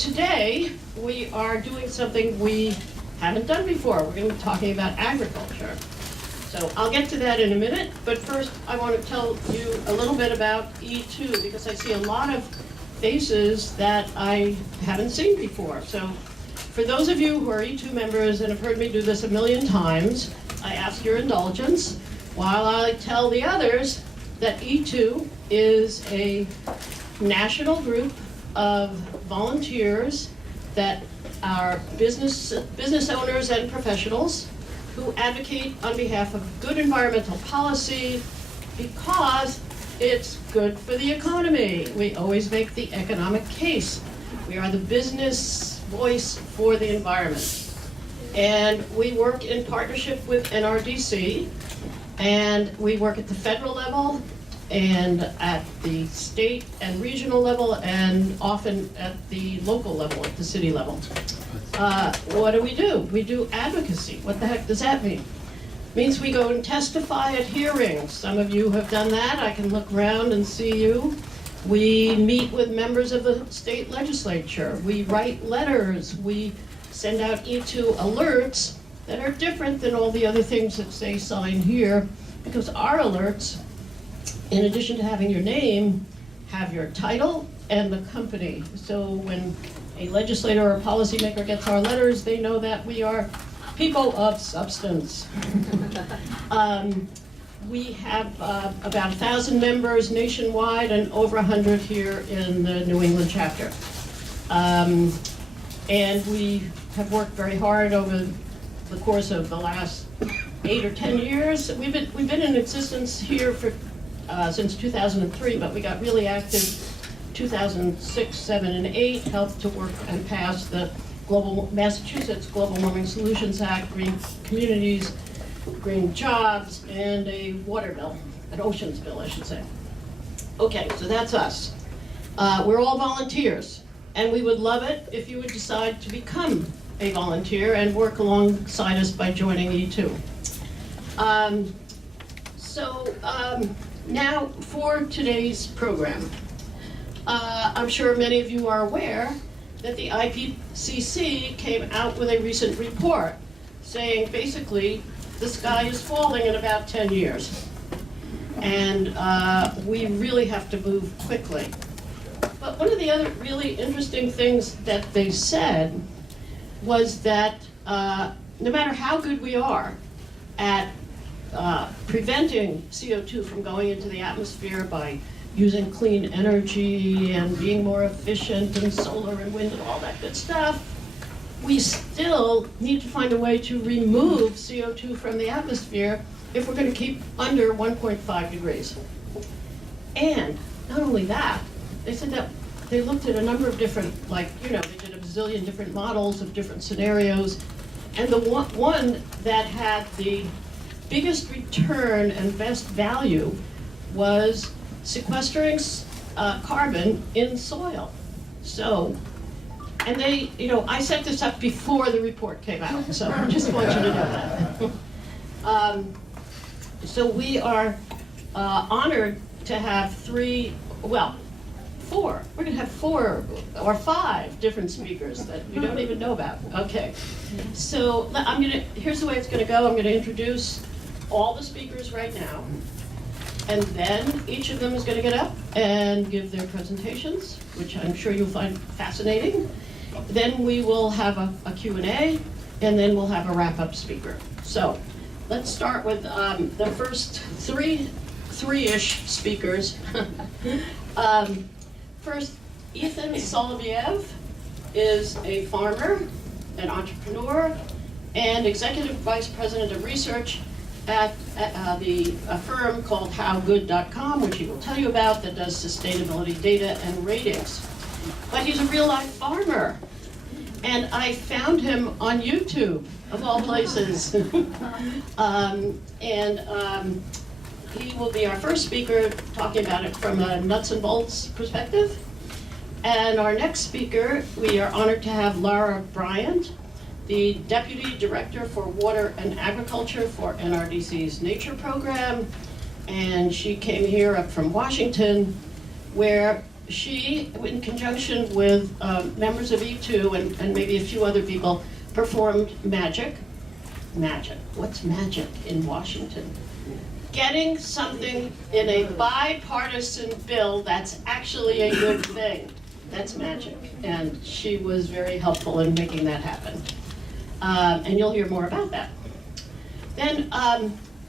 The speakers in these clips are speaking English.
Today, we are doing something we haven't done before. We're going to be talking about agriculture. So I'll get to that in a minute, but first I want to tell you a little bit about E2 because I see a lot of faces that I haven't seen before. So for those of you who are E2 members and have heard me do this a million times, I ask your indulgence while I tell the others that E2 is a national group of volunteers that are business owners and professionals who advocate on behalf of good environmental policy because it's good for the economy. We always make the economic case. We are the business voice for the environment. And we work in partnership with NRDC, and we work at the federal level and at the state and regional level, and often at the local level, at the city level. What do? We do advocacy. What the heck does that mean? It means we go and testify at hearings. Some of you have done that. I can look around and see you. We meet with members of the state legislature. We write letters. We send out E2 alerts that are different than all the other things that say sign here, because our alerts, in addition to having your name, have your title and the company. So when a legislator or a policymaker gets our letters, they know that we are people of substance. We have about 1,000 members nationwide and over 100 here in the New England chapter. And we have worked very hard over the course of the last 8 or 10 years. We've been in existence here for since 2003, but we got really active 2006, 7, and 8, helped to work and pass the Massachusetts Global Warming Solutions Act, Green Communities, Green Jobs, and a water bill, an oceans bill, I should say. Okay, so that's us. We're all volunteers, and we would love it if you would decide to become a volunteer and work alongside us by joining E2. Now for today's program. I'm sure many of you are aware that the IPCC came out with a recent report saying basically the sky is falling in about 10 years. And we really have to move quickly. But one of the other really interesting things that they said was that no matter how good we are at preventing CO2 from going into the atmosphere by using clean energy and being more efficient and solar and wind and all that good stuff, we still need to find a way to remove CO2 from the atmosphere if we're going to keep under 1.5 degrees. And not only that, they said that they looked at a number of different, they did a bazillion different models of different scenarios, and the one that had the biggest return and best value was sequestering carbon in soil. So, and they, I set this up before the report came out, so I just want you to know that. So we are honored to have four. We're going to have 4 or 5 different speakers that you don't even know about. Okay. So here's the way it's going to go. I'm going to introduce all the speakers right now, and then each of them is going to get up and give their presentations, which I'm sure you'll find fascinating. Then we will have a Q&A, and then we'll have a wrap-up speaker. So let's start with the first three-ish speakers. First, Ethan Soloviev is a farmer, an entrepreneur, and executive vice president of research at a firm called howgood.com, which he will tell you about, that does sustainability data and ratings. But he's a real-life farmer, and I found him on YouTube, of all places. He will be our first speaker, talking about it from a nuts and bolts perspective. And our next speaker, we are honored to have Lara Bryand, the Deputy Director for Water and Agriculture for NRDC's Nature Program. And she came here up from Washington, where she, in conjunction with members of E2 and maybe a few other people, performed magic. Magic. What's magic in Washington? Getting something in a bipartisan bill that's actually a good thing. That's magic. And she was very helpful in making that happen. And you'll hear more about that. Then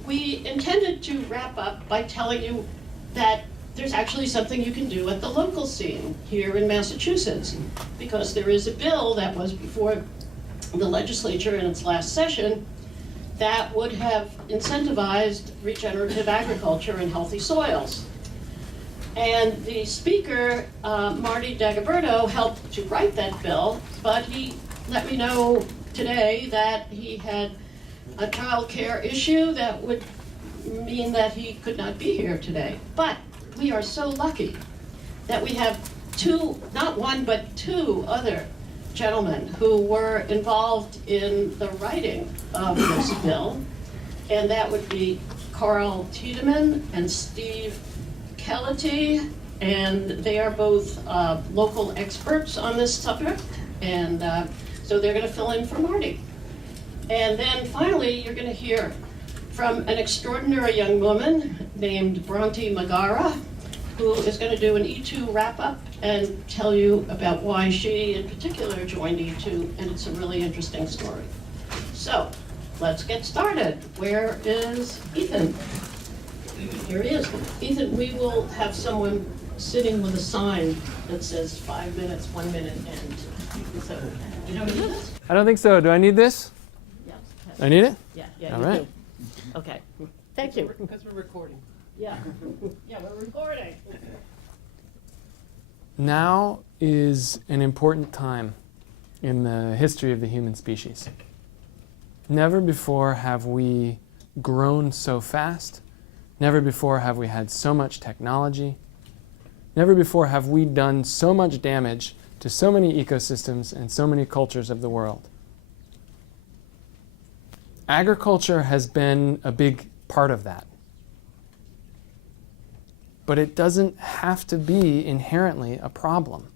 we intended to wrap up by telling you that there's actually something you can do at the local scene here in Massachusetts, because there is a bill that was before the legislature in its last session that would have incentivized regenerative agriculture and healthy soils. And the speaker, Marty Dagoberto, helped to write that bill, but he let me know today that he had a child care issue that would mean that he could not be here today. But we are so lucky that we have two, not one, but two other gentlemen who were involved in the writing of this bill, and that would be Carl Tiedemann and Steve Kellety, and they are both local experts on this subject, and so they're going to fill in for Marty. And then finally, you're going to hear from an extraordinary young woman named Bronte Magara, who is going to do an E2 wrap-up and tell you about why she in particular joined E2, and it's a really interesting story. So, let's get started. Where is Ethan? Here he is. Ethan, we will have someone sitting with a sign that says 5 minutes, 1 minute, and so, you don't need this? I don't think so. Do I need this? Yes. I need it? Yeah, All you right. do. Okay, thank you. Because we're recording. Yeah, yeah, we're recording. Now is an important time in the history of the human species. Never before have we grown so fast. Never before have we had so much technology. Never before have we done so much damage to so many ecosystems and so many cultures of the world. Agriculture has been a big part of that. But it doesn't have to be inherently a problem.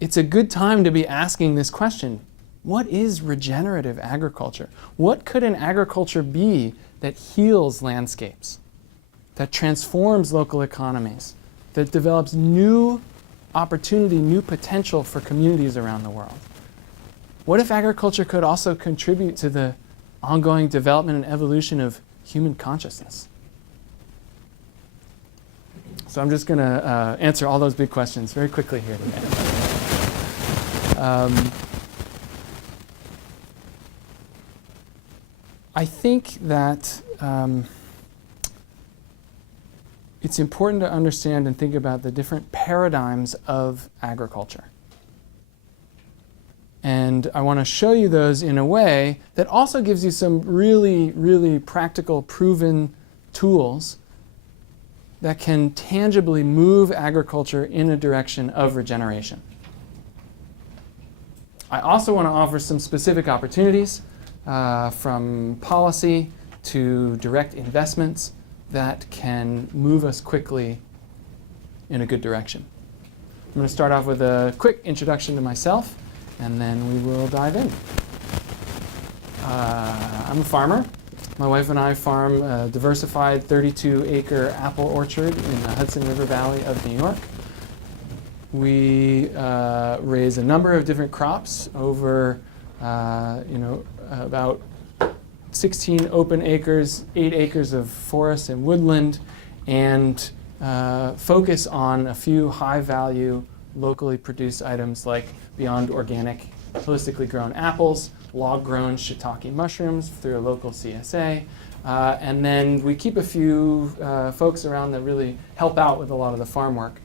It's a good time to be asking this question. What is regenerative agriculture? What could an agriculture be that heals landscapes, that transforms local economies, that develops new opportunity, new potential for communities around the world? What if agriculture could also contribute to the ongoing development and evolution of human consciousness? So I'm just going to answer all those big questions very quickly here today. I think that it's important to understand and think about the different paradigms of agriculture. And I want to show you those in a way that also gives you some really, really practical, proven tools that can tangibly move agriculture in a direction of regeneration. I also want to offer some specific opportunities from policy to direct investments that can move us quickly in a good direction. I'm going to start off with a quick introduction to myself, and then we will dive in. I'm a farmer. My wife and I farm a diversified 32-acre apple orchard in the Hudson River Valley of New York. We raise a number of different crops over, about 16 open acres, 8 acres of forest and woodland, and focus on a few high-value, locally produced items like beyond organic, holistically grown apples, log-grown shiitake mushrooms through a local CSA, and then we keep a few folks around that really help out with a lot of the farm work.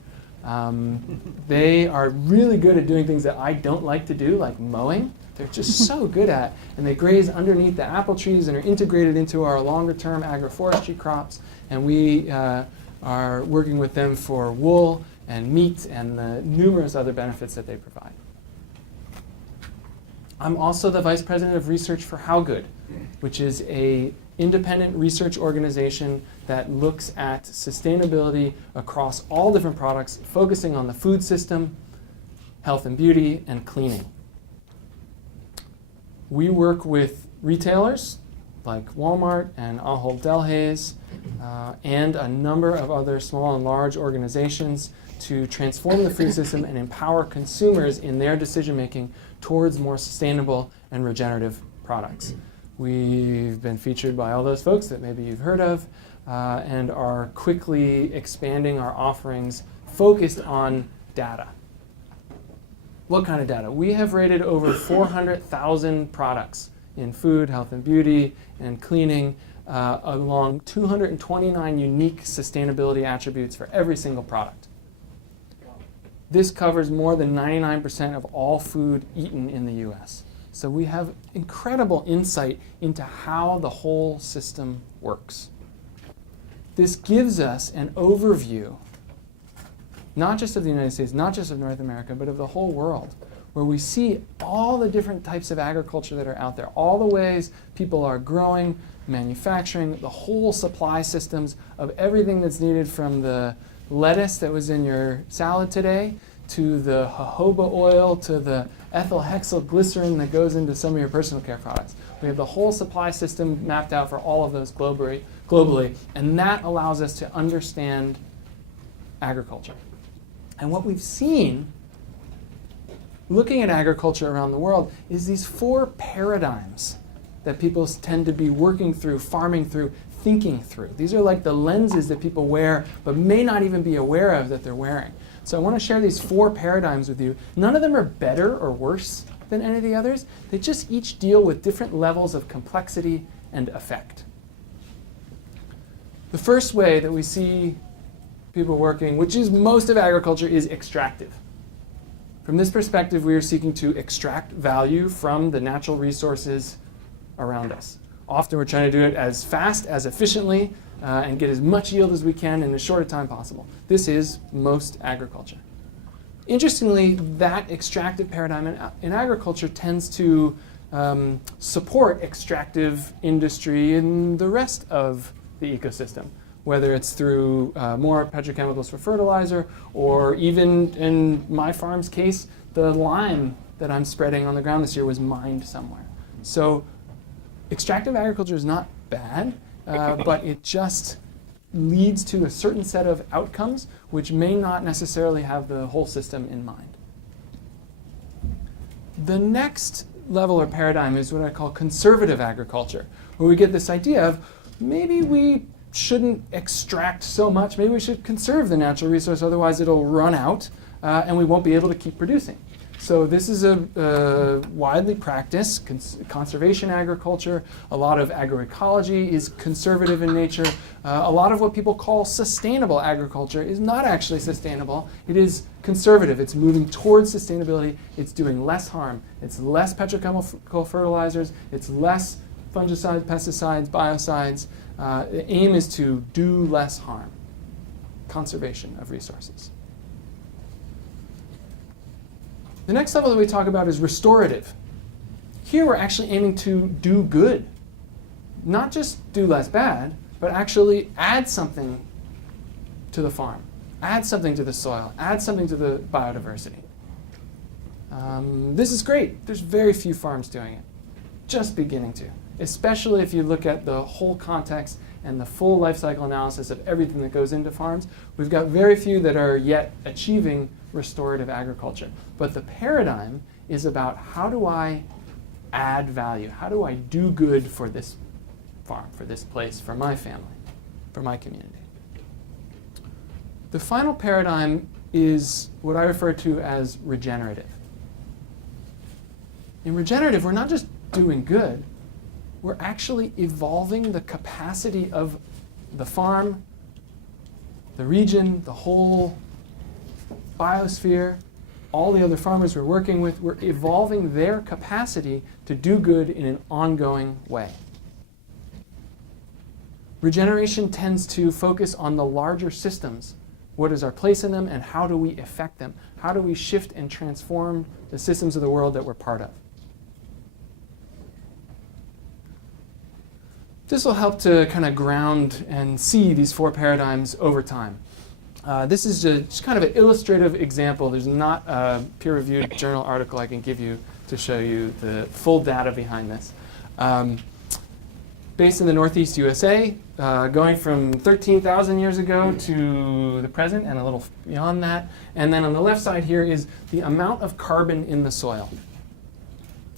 They are really good at doing things that I don't like to do, like mowing. They're just so good at, and they graze underneath the apple trees and are integrated into our longer-term agroforestry crops, and we are working with them for wool and meat and the numerous other benefits that they provide. I'm also the Vice President of Research for How Good, which is a independent research organization that looks at sustainability across all different products, focusing on the food system, health and beauty, and cleaning. We work with retailers like Walmart and Ahold Delhaize and a number of other small and large organizations to transform the food system and empower consumers in their decision making towards more sustainable and regenerative products. We've been featured by all those folks that maybe you've heard of and are quickly expanding our offerings focused on data. What kind of data? We have rated over 400,000 products in food, health and beauty, and cleaning along 229 unique sustainability attributes for every single product. This covers more than 99% of all food eaten in the US. So we have incredible insight into how the whole system works. This gives us an overview, not just of the United States, not just of North America, but of the whole world, where we see all the different types of agriculture that are out there, all the ways people are growing, manufacturing, the whole supply systems of everything that's needed, from the lettuce that was in your salad today, to the jojoba oil, to the ethyl hexyl glycerin that goes into some of your personal care products. We have the whole supply system mapped out for all of those globally, and that allows us to understand agriculture. And what we've seen, looking at agriculture around the world, is these 4 paradigms that people tend to be working through, farming through, thinking through. These are like the lenses that people wear but may not even be aware of that they're wearing. So I want to share these 4 paradigms with you. None of them are better or worse than any of the others. They just each deal with different levels of complexity and effect. The first way that we see people working, which is most of agriculture, is extractive. From this perspective, we are seeking to extract value from the natural resources around us. Often we're trying to do it as fast, as efficiently, and get as much yield as we can in as short a time possible. This is most agriculture. Interestingly, that extractive paradigm in agriculture tends to support extractive industry in the rest of the ecosystem, whether it's through more petrochemicals for fertilizer, or even in my farm's case, the lime that I'm spreading on the ground this year was mined somewhere. So extractive agriculture is not bad, but it just leads to a certain set of outcomes which may not necessarily have the whole system in mind. The next level or paradigm is what I call conservative agriculture, where we get this idea of maybe we shouldn't extract so much, maybe we should conserve the natural resource, otherwise it'll run out and we won't be able to keep producing. So this is a widely practiced conservation agriculture. A lot of agroecology is conservative in nature. A lot of what people call sustainable agriculture is not actually sustainable. It is conservative. It's moving towards sustainability. It's doing less harm. It's less petrochemical fertilizers. It's less fungicides, pesticides, biocides. The aim is to do less harm. Conservation of resources. The next level that we talk about is restorative. Here we're actually aiming to do good. Not just do less bad, but actually add something to the farm, add something to the soil, add something to the biodiversity. This is great. There's very few farms doing it, just beginning to, especially if you look at the whole context and the full life cycle analysis of everything that goes into farms. We've got very few that are yet achieving restorative agriculture. But the paradigm is about, how do I add value? How do I do good for this farm, for this place, for my family, for my community? The final paradigm is what I refer to as regenerative. In regenerative, we're not just doing good, we're actually evolving the capacity of the farm, the region, the whole biosphere, all the other farmers we're working with. We're evolving their capacity to do good in an ongoing way. Regeneration tends to focus on the larger systems. What is our place in them, and how do we affect them? How do we shift and transform the systems of the world that we're part of? this will help to kind of ground and see these four paradigms over time. This is just kind of an illustrative example. There's not a peer-reviewed journal article I can give you to show you the full data behind this. Based in the Northeast USA, going from 13,000 years ago to the present and a little beyond that. And then on the left side here is the amount of carbon in the soil.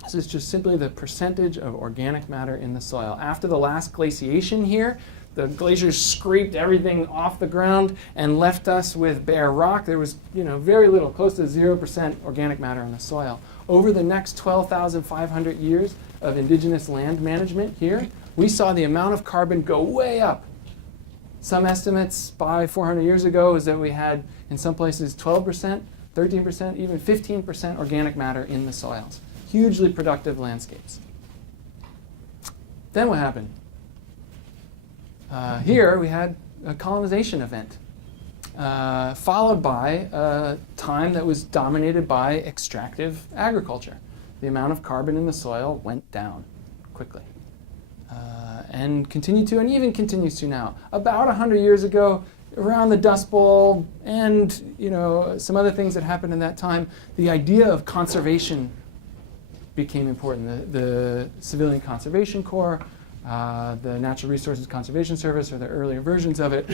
This is just simply the percentage of organic matter in the soil. After the last glaciation here, the glaciers scraped everything off the ground and left us with bare rock. There was, very little, close to 0% organic matter in the soil. Over the next 12,500 years of indigenous land management here, we saw the amount of carbon go way up. Some estimates by 400 years ago is that we had, in some places, 12%, 13%, even 15% organic matter in the soils. Hugely productive landscapes. Then what happened? Here we had a colonization event, followed by a time that was dominated by extractive agriculture. The amount of carbon in the soil went down quickly. And continued to, and even continues to now. About 100 years ago, around the Dust Bowl and some other things that happened in that time, the idea of conservation became important. The Civilian Conservation Corps, the Natural Resources Conservation Service, or the earlier versions of it,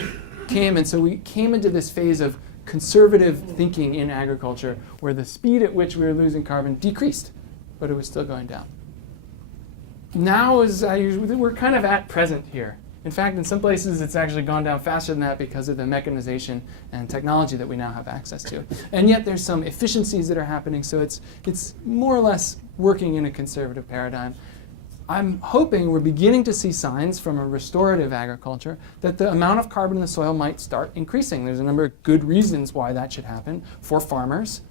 came, and so we came into this phase of conservative thinking in agriculture where the speed at which we were losing carbon decreased, but it was still going down. Now we're kind of at present here. In fact, in some places it's actually gone down faster than that because of the mechanization and technology that we now have access to. And yet there's some efficiencies that are happening, so it's more or less working in a conservative paradigm. I'm hoping we're beginning to see signs from a restorative agriculture that the amount of carbon in the soil might start increasing. There's a number of good reasons why that should happen for farmers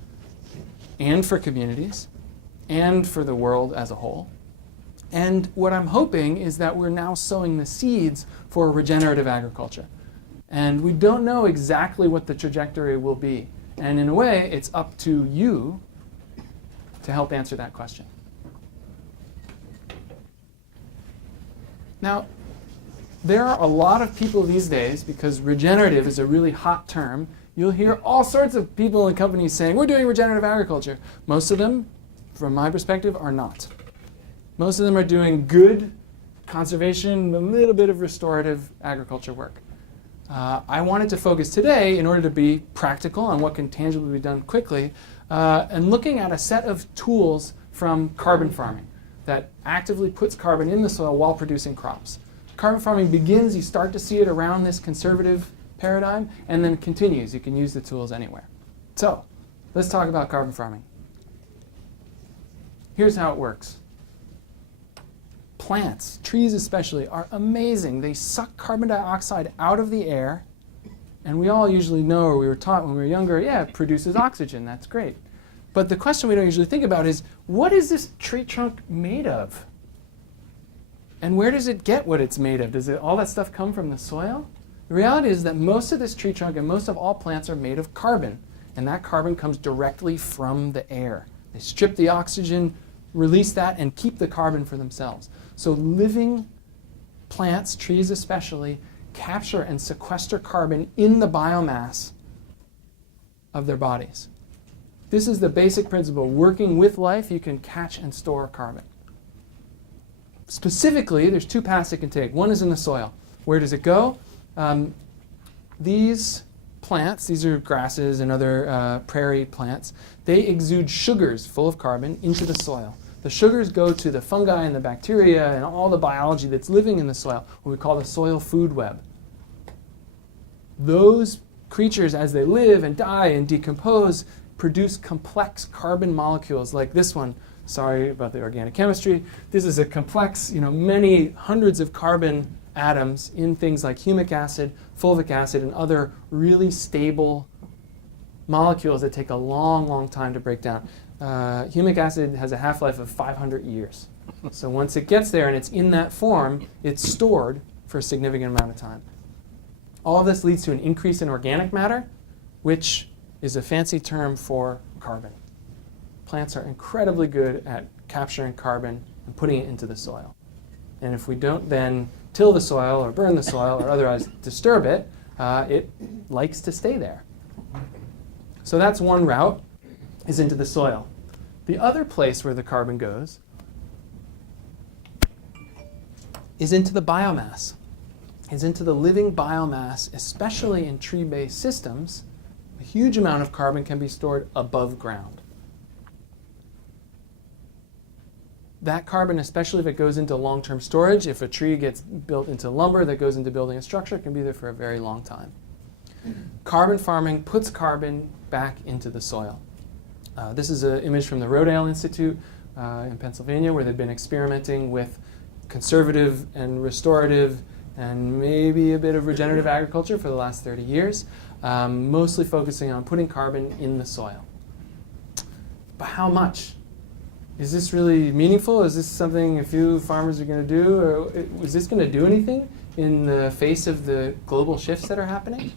and for communities and for the world as a whole. And what I'm hoping is that we're now sowing the seeds for regenerative agriculture. And we don't know exactly what the trajectory will be. And in a way, it's up to you to help answer that question. Now, there are a lot of people these days, because regenerative is a really hot term, you'll hear all sorts of people in companies saying, we're doing regenerative agriculture. Most of them, from my perspective, are not. Most of them are doing good conservation, a little bit of restorative agriculture work. I wanted to focus today, in order to be practical on what can tangibly be done quickly, and looking at a set of tools from carbon farming that actively puts carbon in the soil while producing crops. Carbon farming begins, you start to see it around this conservative paradigm, and then continues. You can use the tools anywhere. So, let's talk about carbon farming. Here's how it works. Plants, trees especially, are amazing. They suck carbon dioxide out of the air, and we all usually know, or we were taught when we were younger, yeah, it produces oxygen, that's great. But the question we don't usually think about is, what is this tree trunk made of? And where does it get what it's made of? Does all that stuff come from the soil? The reality is that most of this tree trunk and most of all plants are made of carbon, and that carbon comes directly from the air. They strip the oxygen, release that, and keep the carbon for themselves. So living plants, trees especially, capture and sequester carbon in the biomass of their bodies. This is the basic principle. Working with life, you can catch and store carbon. Specifically, there's two paths it can take. One is in the soil. Where does it go? These plants, these are grasses and other prairie plants, they exude sugars full of carbon into the soil. The sugars go to the fungi and the bacteria and all the biology that's living in the soil, what we call the soil food web. Those creatures, as they live and die and decompose, produce complex carbon molecules like this one. Sorry about the organic chemistry. This is a complex, many hundreds of carbon atoms in things like humic acid, fulvic acid, and other really stable molecules that take a long, long time to break down. Humic acid has a half-life of 500 years. So once it gets there and it's in that form, it's stored for a significant amount of time. All of this leads to an increase in organic matter, which is a fancy term for carbon. Plants are incredibly good at capturing carbon and putting it into the soil. And if we don't then till the soil or burn the soil or otherwise disturb it, it likes to stay there. So that's one route, is into the soil. The other place where the carbon goes is into the biomass, is into the living biomass, especially in tree-based systems. A huge amount of carbon can be stored above ground. That carbon, especially if it goes into long-term storage, if a tree gets built into lumber that goes into building a structure, it can be there for a very long time. Carbon farming puts carbon back into the soil. This is an image from the Rodale Institute in Pennsylvania, where they've been experimenting with conservative and restorative and maybe a bit of regenerative agriculture for the last 30 years, mostly focusing on putting carbon in the soil. But how much? Is this really meaningful? Is this something a few farmers are going to do? Or is this going to do anything in the face of the global shifts that are happening?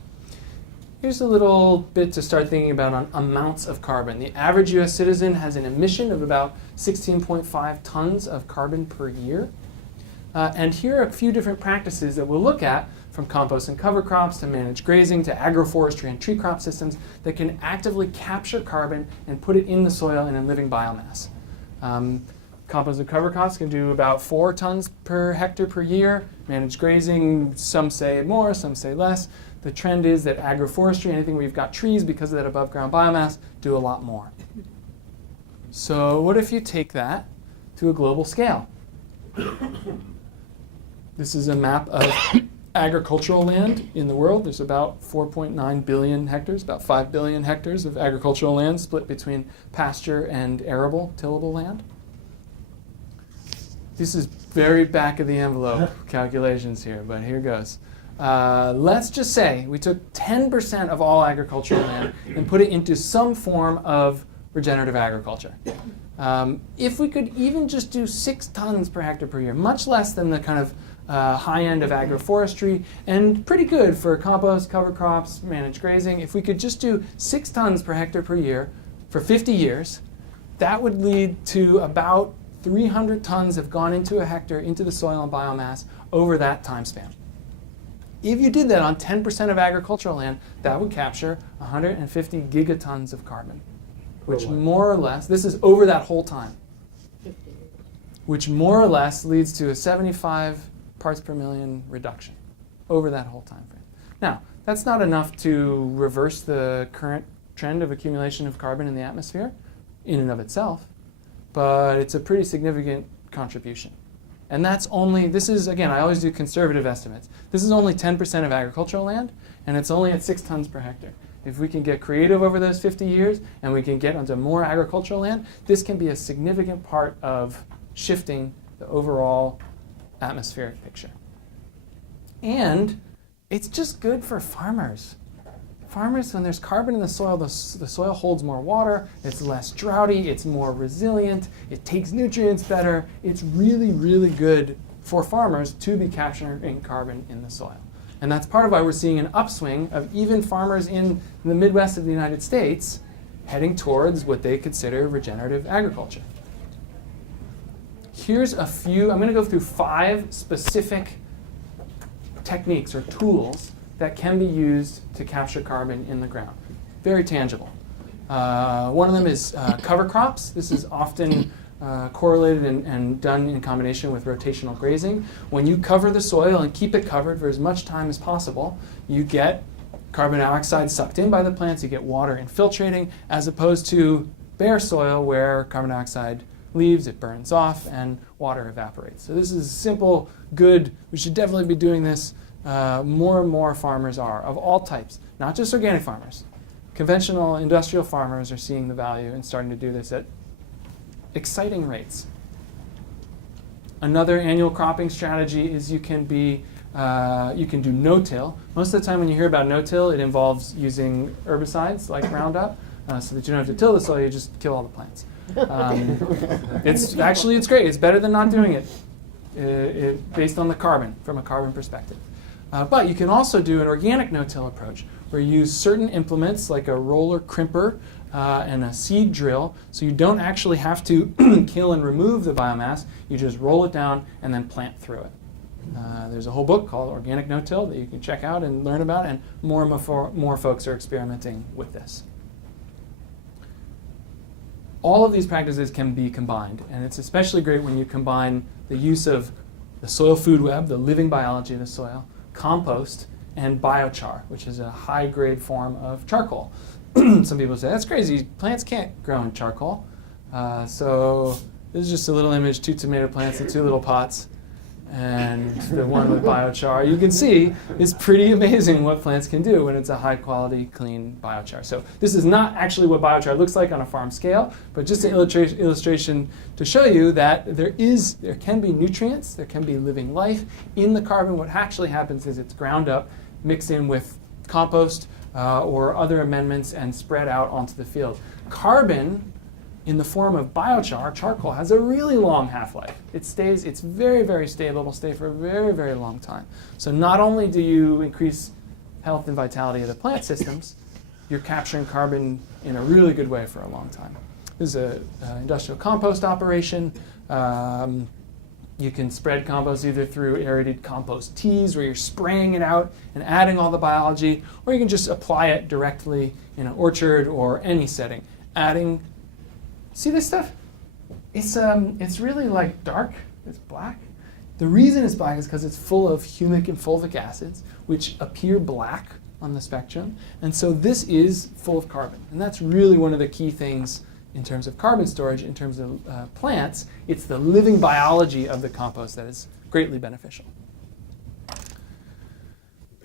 Here's a little bit to start thinking about on amounts of carbon. The average US citizen has an emission of about 16.5 tons of carbon per year. And here are a few different practices that we'll look at, from compost and cover crops to managed grazing to agroforestry and tree crop systems, that can actively capture carbon and put it in the soil and in living biomass. Compost and cover crops can do about 4 tons per hectare per year. Managed grazing, some say more, some say less. The trend is that agroforestry, anything where you've got trees, because of that above ground biomass, do a lot more. So what if you take that to a global scale? This is a map of agricultural land in the world. There's about 4.9 billion hectares, about 5 billion hectares of agricultural land split between pasture and arable, tillable land. This is very back of the envelope calculations here, but here goes. Let's just say we took 10% of all agricultural land and put it into some form of regenerative agriculture. If we could even just do 6 tons per hectare per year, much less than the kind of high end of agroforestry, and pretty good for compost, cover crops, managed grazing. If we could just do 6 tons per hectare per year for 50 years, that would lead to about 300 tons have gone into a hectare, into the soil and biomass over that time span. If you did that on 10% of agricultural land, that would capture 150 gigatons of carbon, which more or less, this is over that whole time, which more or less leads to a 75 parts per million reduction over that whole time frame. Now, that's not enough to reverse the current trend of accumulation of carbon in the atmosphere in and of itself, but it's a pretty significant contribution. And that's only, this is, again, I always do conservative estimates. This is only 10% of agricultural land, and it's only at 6 tons per hectare. If we can get creative over those 50 years and we can get onto more agricultural land, this can be a significant part of shifting the overall atmospheric picture. And it's just good for farmers. Farmers, when there's carbon in the soil, the soil holds more water, it's less droughty, it's more resilient, it takes nutrients better. It's really, really good for farmers to be capturing carbon in the soil. And that's part of why we're seeing an upswing of even farmers in the Midwest of the United States heading towards what they consider regenerative agriculture. Here's a few, I'm going to go through 5 specific techniques or tools that can be used to capture carbon in the ground. Very tangible. One of them is cover crops. This is often correlated and done in combination with rotational grazing. When you cover the soil and keep it covered for as much time as possible, you get carbon dioxide sucked in by the plants, you get water infiltrating, as opposed to bare soil where carbon dioxide leaves, it burns off, and water evaporates. So this is simple, good. We should definitely be doing this. More and more farmers are, of all types, not just organic farmers. Conventional industrial farmers are seeing the value and starting to do this at exciting rates. Another annual cropping strategy is you can do no-till. Most of the time when you hear about no-till, it involves using herbicides like Roundup, so that you don't have to till the soil, you just kill all the plants. It's great. It's better than not doing it, based on the carbon, from a carbon perspective. But you can also do an organic no-till approach where you use certain implements like a roller crimper and a seed drill, so you don't actually have to kill and remove the biomass. You just roll it down and then plant through it. There's a whole book called Organic No-Till that you can check out and learn about, and more folks are experimenting with this. All of these practices can be combined, and it's especially great when you combine the use of the soil food web, the living biology of the soil, compost, and biochar, which is a high-grade form of charcoal. Some people say, that's crazy, plants can't grow in charcoal. So this is just a little image, 2 tomato plants in 2 little pots, and the one with biochar. You can see it's pretty amazing what plants can do when it's a high-quality, clean biochar. So this is not actually what biochar looks like on a farm scale, but just an illustration to show you that there can be nutrients, there can be living life in the carbon. What actually happens is it's ground up, mixed in with compost or other amendments, and spread out onto the field. Carbon in the form of biochar, charcoal, has a really long half-life. It's very, very stable, will stay for a very, very long time. So not only do you increase health and vitality of the plant systems, you're capturing carbon in a really good way for a long time. This is an industrial compost operation. You can spread compost either through aerated compost teas, where you're spraying it out and adding all the biology, or you can just apply it directly in an orchard or any setting. See this stuff? It's really like dark. It's black. The reason it's black is because it's full of humic and fulvic acids, which appear black on the spectrum. And so this is full of carbon. And that's really one of the key things in terms of carbon storage, in terms of plants. It's the living biology of the compost that is greatly beneficial.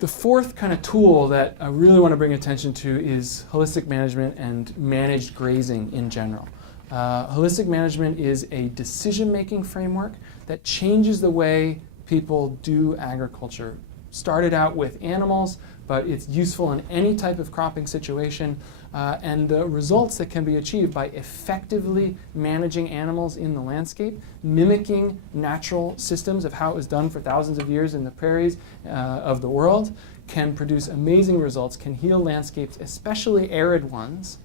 The fourth kind of tool that I really want to bring attention to is holistic management and managed grazing in general. Holistic management is a decision-making framework that changes the way people do agriculture. Started out with animals, but it's useful in any type of cropping situation, and the results that can be achieved by effectively managing animals in the landscape, mimicking natural systems of how it was done for thousands of years in the prairies of the world, can produce amazing results, can heal landscapes, especially arid ones,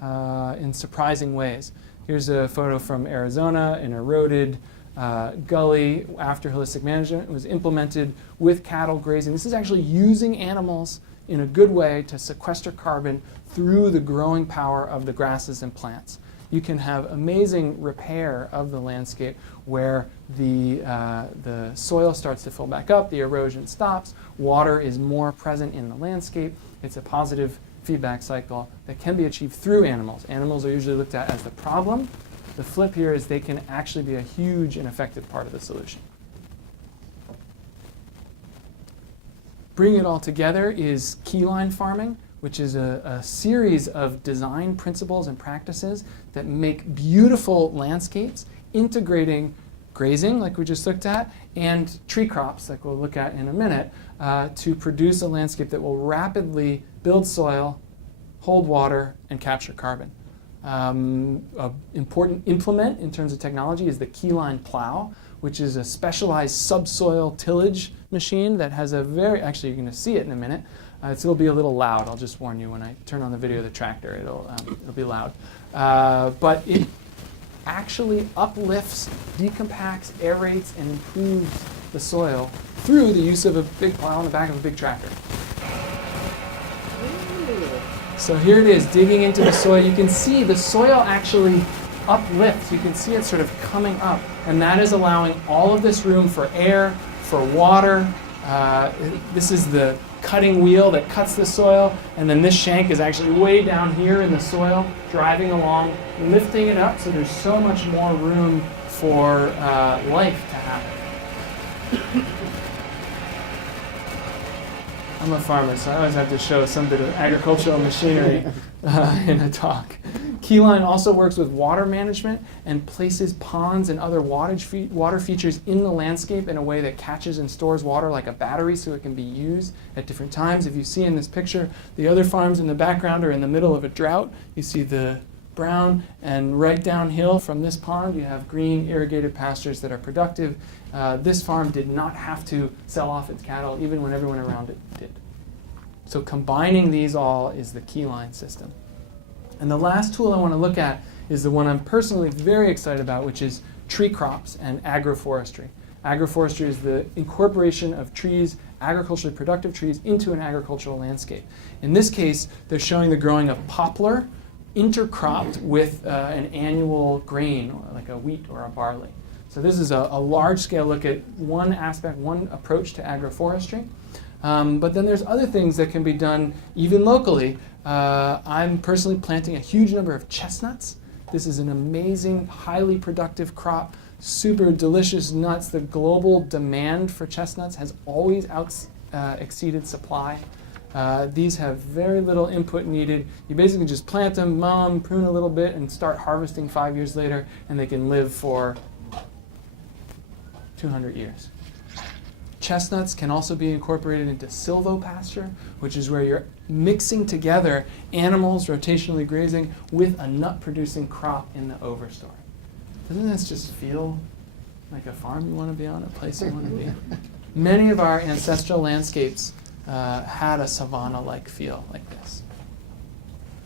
in surprising ways. Here's a photo from Arizona, an eroded gully after holistic management was implemented with cattle grazing. This is actually using animals in a good way to sequester carbon through the growing power of the grasses and plants. You can have amazing repair of the landscape where the soil starts to fill back up, the erosion stops, water is more present in the landscape. It's a positive feedback cycle that can be achieved through animals. Animals are usually looked at as the problem. The flip here is they can actually be a huge and effective part of the solution. Bringing it all together is Keyline Farming, which is a series of design principles and practices that make beautiful landscapes, integrating grazing, like we just looked at, and tree crops, like we'll look at in a minute, to produce a landscape that will rapidly build soil, hold water, and capture carbon. An important implement in terms of technology is the Keyline plow, which is a specialized subsoil tillage machine that has a actually you're going to see it in a minute. It'll be a little loud. I'll just warn you when I turn on the video of the tractor, it'll be loud. But it actually uplifts, decompacts, aerates, and improves the soil through the use of a big plow on the back of a big tractor. So here it is, digging into the soil. You can see the soil actually uplifts. You can see it sort of coming up. And that is allowing all of this room for air, for water. This is the cutting wheel that cuts the soil. And then this shank is actually way down here in the soil, driving along, lifting it up. So there's so much more room for life to happen. I'm a farmer, so I always have to show some bit of agricultural machinery in a talk. Keyline also works with water management and places ponds and other water features in the landscape in a way that catches and stores water like a battery so it can be used at different times. If you see in this picture, the other farms in the background are in the middle of a drought. You see the brown, and right downhill from this pond you have green irrigated pastures that are productive. This farm did not have to sell off its cattle even when everyone around it did. So combining these all is the Keyline system. And the last tool I want to look at is the one I'm personally very excited about, which is tree crops and agroforestry. Agroforestry is the incorporation of trees, agriculturally productive trees, into an agricultural landscape. In this case, they're showing the growing of poplar intercropped with an annual grain, like a wheat or a barley. So this is a large-scale look at one aspect, one approach to agroforestry. But then there's other things that can be done even locally. I'm personally planting a huge number of chestnuts. This is an amazing, highly productive crop, super delicious nuts. The global demand for chestnuts has always exceeded supply. These have very little input needed. You basically just plant them, mow them, prune a little bit, and start harvesting 5 years later, and they can live for 200 years. Chestnuts can also be incorporated into silvopasture, which is where you're mixing together animals rotationally grazing with a nut-producing crop in the overstory. Doesn't this just feel like a farm you want to be on, a place you want to be? Many of our ancestral landscapes had a savanna-like feel like this.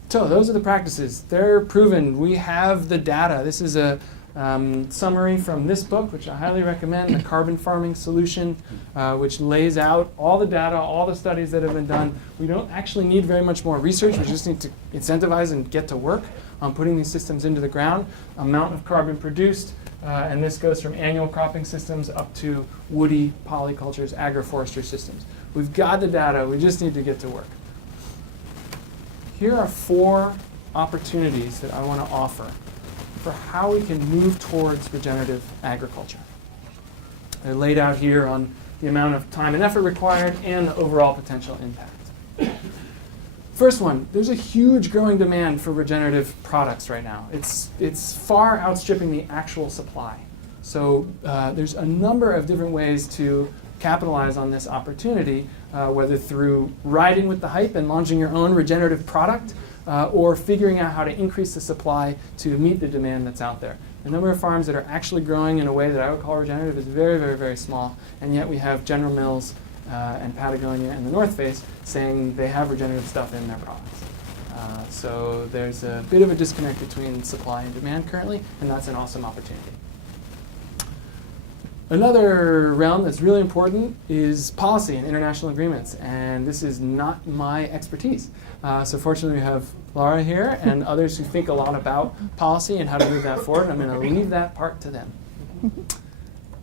So those are the practices. They're proven. We have the data. This is a summary from this book, which I highly recommend, The Carbon Farming Solution, which lays out all the data, all the studies that have been done. We don't actually need very much more research. We just need to incentivize and get to work on putting these systems into the ground. Amount of carbon produced, and this goes from annual cropping systems up to woody polycultures, agroforestry systems. We've got the data. We just need to get to work. Here are 4 opportunities that I want to offer for how we can move towards regenerative agriculture. They're laid out here on the amount of time and effort required and the overall potential impact. First one, there's a huge growing demand for regenerative products right now. It's far outstripping the actual supply. So there's a number of different ways to capitalize on this opportunity, whether through riding with the hype and launching your own regenerative product, or figuring out how to increase the supply to meet the demand that's out there. The number of farms that are actually growing in a way that I would call regenerative is very, very, very small, and yet we have General Mills and Patagonia and the North Face saying they have regenerative stuff in their products. So there's a bit of a disconnect between supply and demand currently, and that's an awesome opportunity. Another realm that's really important is policy and international agreements, and this is not my expertise. So fortunately we have Lara here and others who think a lot about policy and how to move that forward, and I'm going to leave that part to them.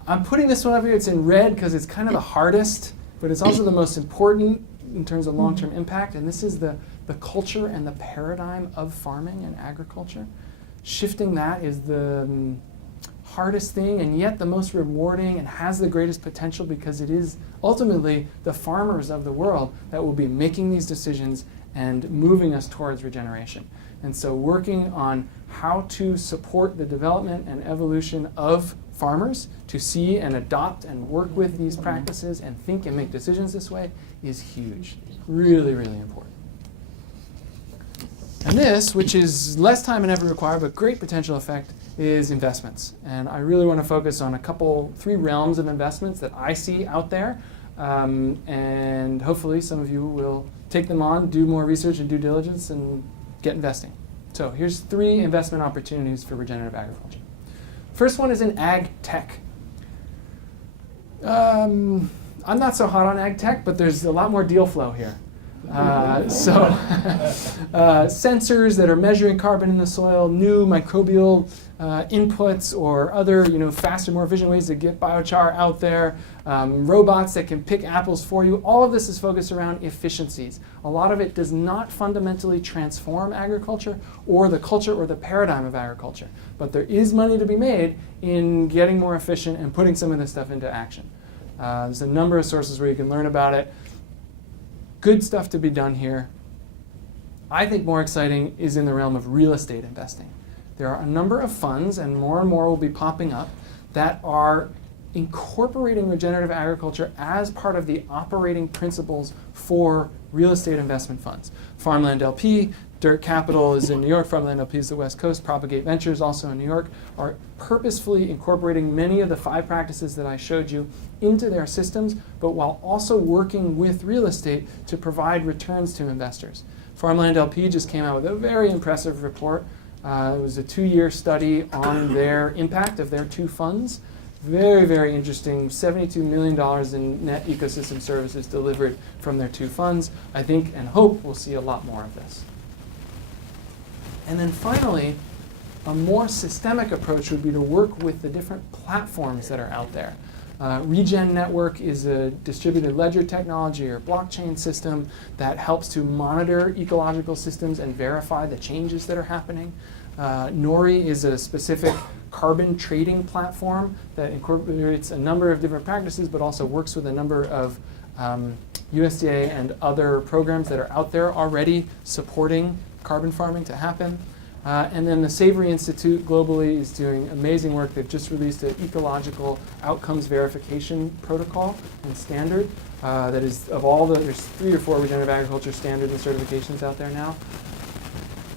I'm putting this one up here. It's in red because it's kind of the hardest, but it's also the most important in terms of long-term impact, and this is the culture and the paradigm of farming and agriculture. Shifting that is the hardest thing and yet the most rewarding and has the greatest potential because it is ultimately the farmers of the world that will be making these decisions and moving us towards regeneration. And so working on how to support the development and evolution of farmers to see and adopt and work with these practices and think and make decisions this way is huge. Really, really important. And this, which is less time and effort required but great potential effect, is investments. And I really want to focus on 3 realms of investments that I see out there. And hopefully some of you will take them on, do more research and due diligence, and get investing. So here's 3 investment opportunities for regenerative agriculture. First one is in ag tech. I'm not so hot on ag tech, but there's a lot more deal flow here. Sensors that are measuring carbon in the soil, new microbial inputs, or other faster, more efficient ways to get biochar out there, robots that can pick apples for you. All of this is focused around efficiencies. A lot of it does not fundamentally transform agriculture or the culture or the paradigm of agriculture. But there is money to be made in getting more efficient and putting some of this stuff into action. There's a number of sources where you can learn about it. Good stuff to be done here. I think more exciting is in the realm of real estate investing. There are a number of funds, and more will be popping up, that are incorporating regenerative agriculture as part of the operating principles for real estate investment funds. Farmland LP, Dirt Capital is in New York, Farmland LP is the West Coast, Propagate Ventures also in New York, are purposefully incorporating many of the 5 practices that I showed you into their systems, but while also working with real estate to provide returns to investors. Farmland LP just came out with a very impressive report. It was a 2-year study on their impact of their 2 funds. Very, very interesting. $72 million in net ecosystem services delivered from their 2 funds. I think and hope we'll see a lot more of this. And then finally, a more systemic approach would be to work with the different platforms that are out there. Regen Network is a distributed ledger technology or blockchain system that helps to monitor ecological systems and verify the changes that are happening. Nori is a specific carbon trading platform that incorporates a number of different practices, but also works with a number of USDA and other programs that are out there already supporting carbon farming to happen. And then the Savory Institute globally is doing amazing work. They've just released an ecological outcomes verification protocol and standard that is of all the, there's 3 or 4 regenerative agriculture standards and certifications out there now.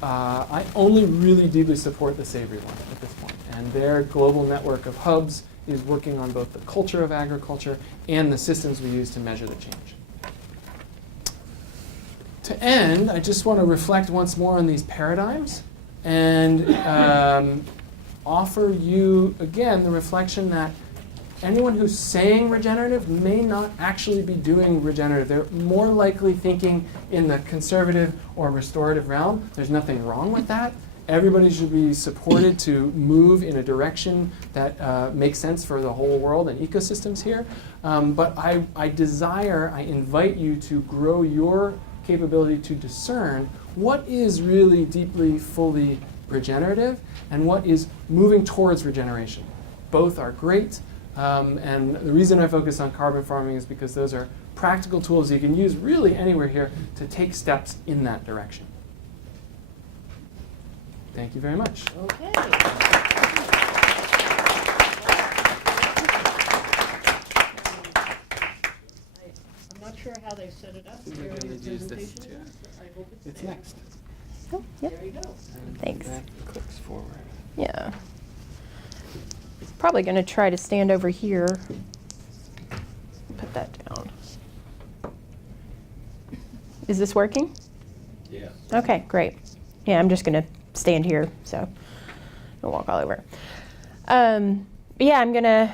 I only really deeply support the Savory one at this point. And their global network of hubs is working on both the culture of agriculture and the systems we use to measure the change. To end, I just want to reflect once more on these paradigms and offer you, again, the reflection that anyone who's saying regenerative may not actually be doing regenerative. They're more likely thinking in the conservative or restorative realm. There's nothing wrong with that. Everybody should be supported to move in a direction that makes sense for the whole world and ecosystems here. But I invite you to grow your capability to discern what is really deeply, fully regenerative and what is moving towards regeneration. Both are great. And the reason I focus on carbon farming is because those are practical tools you can use really anywhere here to take steps in that direction. Thank you very much. Okay. I'm not sure how they set it up here in the presentation. I hope It's next. Oh, yep. There you go. And Thanks. that clicks forward. Yeah. Probably going to try to stand over here. Put that down. Is this working? Yeah. Okay, great. Yeah, I'm just going to stand here, so don't walk all over. Yeah, I'm going to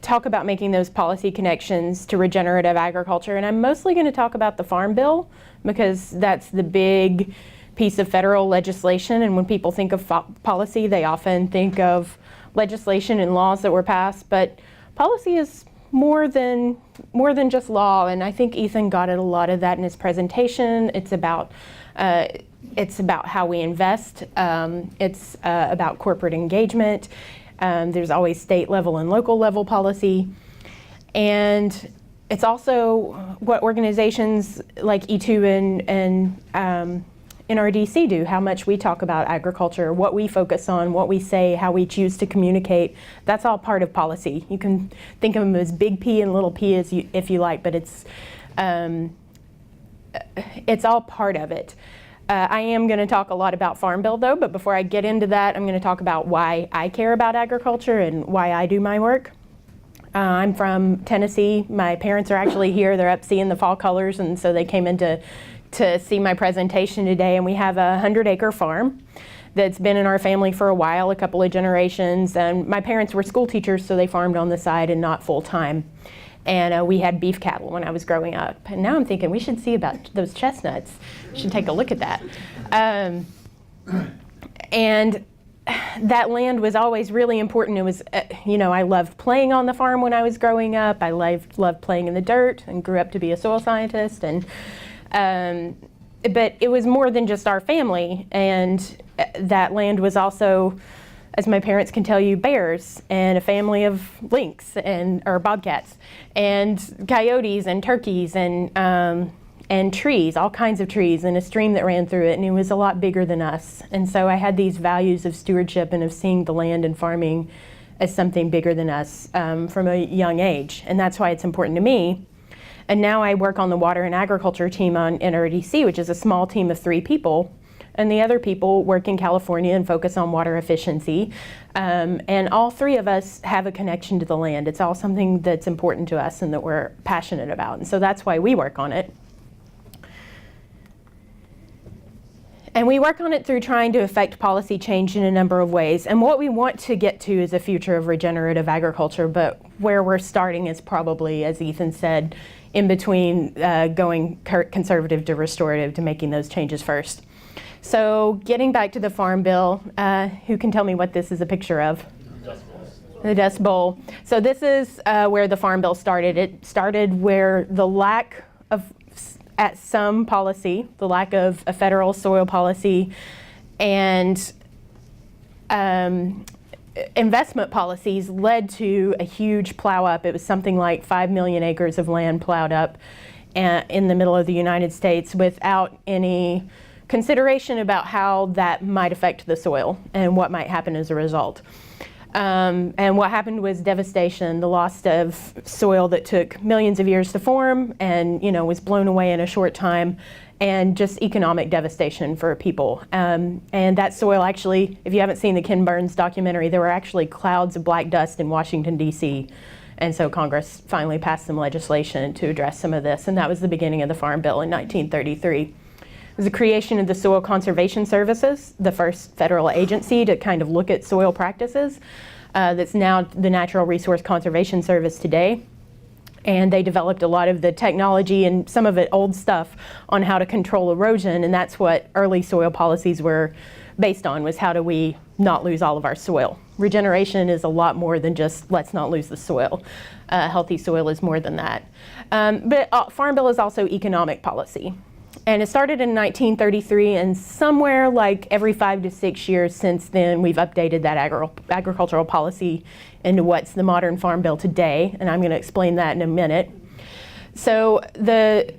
talk about making those policy connections to regenerative agriculture, and I'm mostly going to talk about the Farm Bill because that's the big piece of federal legislation, and when people think of policy, they often think of legislation and laws that were passed, but policy is more than just law, and I think Ethan got at a lot of that in his presentation. It's about how we invest. It's about corporate engagement. There's always state level and local level policy. And it's also what organizations like E2 and NRDC do, how much we talk about agriculture, what we focus on, what we say, how we choose to communicate. That's all part of policy. You can think of them as big P and little p if you like, but it's all part of it. I am going to talk a lot about Farm Bill though, but before I get into that, I'm going to talk about why I care about agriculture and why I do my work. I'm from Tennessee. My parents are actually here. They're up seeing the fall colors, and so they came in to see my presentation today. And we have a 100-acre farm that's been in our family for a while, a couple of generations. And my parents were school teachers, so they farmed on the side and not full-time. And we had beef cattle when I was growing up. And now I'm thinking we should see about those chestnuts. We should take a look at that. And that land was always really important. It was, I loved playing on the farm when I was growing up. I loved playing in the dirt and grew up to be a soil scientist. But it was more than just our family. And that land was also, as my parents can tell you, bears and a family of lynx or bobcats and coyotes and turkeys and trees, all kinds of trees, and a stream that ran through it, and it was a lot bigger than us. And so I had these values of stewardship and of seeing the land and farming as something bigger than us from a young age, and that's why it's important to me. And now I work on the water and agriculture team on NRDC, which is a small team of 3 people, and the other people work in California and focus on water efficiency. And all 3 of us have a connection to the land. It's all something that's important to us and that we're passionate about, and so that's why we work on it. And we work on it through trying to affect policy change in a number of ways. And what we want to get to is a future of regenerative agriculture, but where we're starting is probably, as Ethan said, in between going conservative to restorative to making those changes first. So getting back to the Farm Bill, who can tell me what this is a picture of? The Dust Bowl. So this is where the Farm Bill started. It started where the lack of, at some policy, the lack of a federal soil policy and investment policies led to a huge plow up. It was something like 5 million acres of land plowed up in the middle of the United States without any consideration about how that might affect the soil and what might happen as a result. And what happened was devastation, the loss of soil that took millions of years to form and, you know, was blown away in a short time, and just economic devastation for people. And that soil actually, if you haven't seen the Ken Burns documentary, there were actually clouds of black dust in Washington, D.C. And so Congress finally passed some legislation to address some of this, and that was the beginning of the Farm Bill in 1933. It was the creation of the Soil Conservation Services, the first federal agency to kind of look at soil practices. That's now the Natural Resource Conservation Service today. And they developed a lot of the technology and some of it old stuff on how to control erosion, and that's what early soil policies were based on, was how do we not lose all of our soil. Regeneration is a lot more than just let's not lose the soil. Healthy soil is more than that. But Farm Bill is also economic policy. And it started in 1933, and somewhere like every 5 to 6 years since then, we've updated that agricultural policy into what's the modern Farm Bill today, and I'm going to explain that in a minute. So the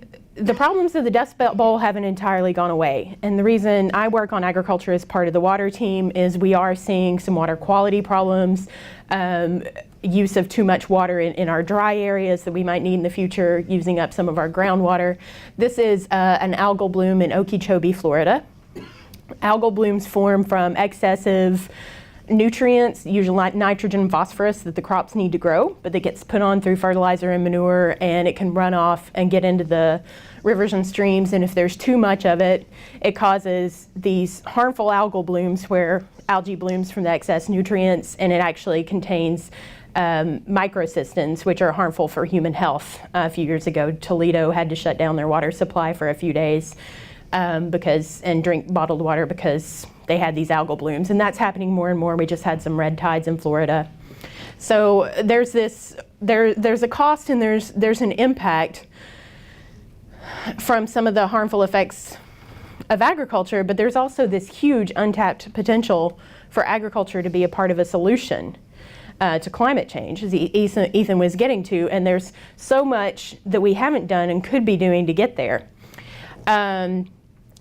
problems of the Dust Bowl haven't entirely gone away, and the reason I work on agriculture as part of the water team is we are seeing some water quality problems, use of too much water in our dry areas that we might need in the future, using up some of our groundwater. This is an algal bloom in Okeechobee, Florida. Algal blooms form from excessive nutrients, usually like nitrogen and phosphorus, that the crops need to grow, but that gets put on through fertilizer and manure, and it can run off and get into the rivers and streams, and if there's too much of it, it causes these harmful algal blooms where algae blooms from the excess nutrients, and it actually contains microcystins, which are harmful for human health. A few years ago, Toledo had to shut down their water supply for a few days and drink bottled water because they had these algal blooms, and that's happening more and more. We just had some red tides in Florida. So there's a cost and there's an impact from some of the harmful effects of agriculture, but there's also this huge untapped potential for agriculture to be a part of a solution to climate change, as Ethan was getting to, and there's so much that we haven't done and could be doing to get there.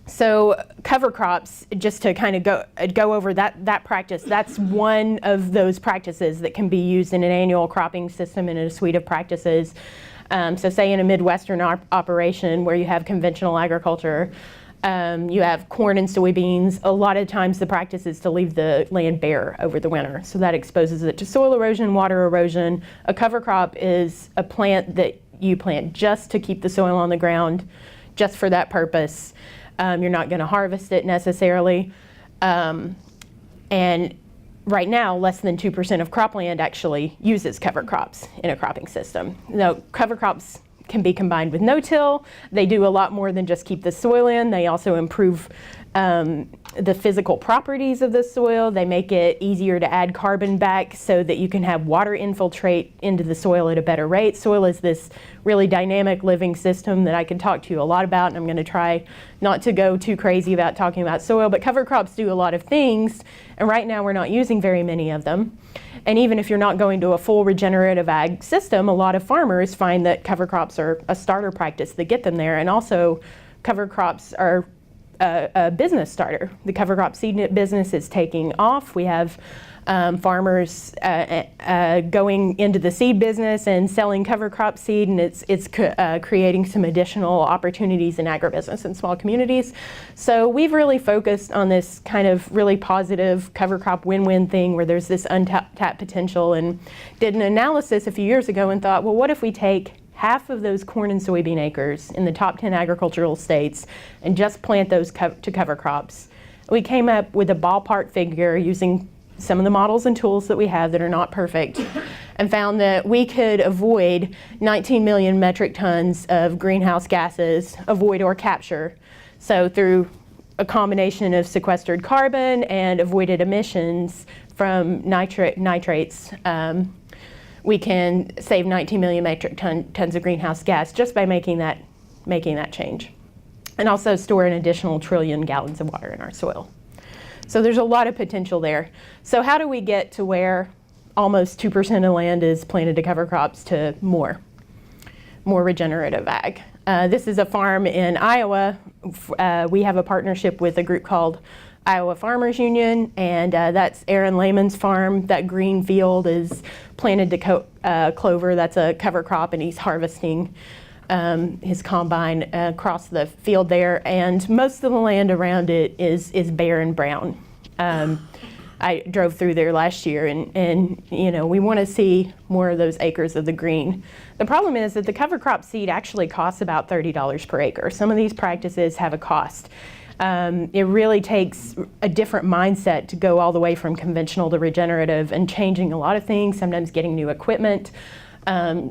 So cover crops, just to kind of go over that practice, that's one of those practices that can be used in an annual cropping system and in a suite of practices. So say in a Midwestern operation where you have conventional agriculture, you have corn and soybeans. A lot of times the practice is to leave the land bare over the winter. So that exposes it to soil erosion, water erosion. A cover crop is a plant that you plant just to keep the soil on the ground, just for that purpose. You're not going to harvest it necessarily. And right now, less than 2% of cropland actually uses cover crops in a cropping system. Now, cover crops can be combined with no-till. They do a lot more than just keep the soil in. They also improve the physical properties of the soil. They make it easier to add carbon back so that you can have water infiltrate into the soil at a better rate. Soil is this really dynamic living system that I can talk to you a lot about, and I'm going to try not to go too crazy about talking about soil, but cover crops do a lot of things, and right now we're not using very many of them. And even if you're not going to a full regenerative ag system, a lot of farmers find that cover crops are a starter practice that get them there, and also cover crops are a business starter. The cover crop seed business is taking off. We have farmers going into the seed business and selling cover crop seed, and it's creating some additional opportunities in agribusiness in small communities. So we've really focused on this kind of really positive cover crop win-win thing where there's this untapped potential, and did an analysis a few years ago and thought, well, what if we take half of those corn and soybean acres in the top 10 agricultural states and just plant those to cover crops. We came up with a ballpark figure using some of the models and tools that we have that are not perfect, and found that we could avoid 19 million metric tons of greenhouse gases, avoid or capture. So through a combination of sequestered carbon and avoided emissions from nitrates, we can save 19 million metric tons of greenhouse gas just by making that change. And also store an additional 1 trillion gallons of water in our soil. So there's a lot of potential there. So how do we get to where almost 2% of land is planted to cover crops to more regenerative ag? This is a farm in Iowa. We have a partnership with a group called Iowa Farmers Union, and that's Aaron Lehman's farm. That green field is planted to clover. That's a cover crop, and he's harvesting his combine across the field there, and most of the land around it is bare and brown. I drove through there last year, and you know, we want to see more of those acres of the green. The problem is that the cover crop seed actually costs about $30 per acre. Some of these practices have a cost. It really takes a different mindset to go all the way from conventional to regenerative, and changing a lot of things, sometimes getting new equipment,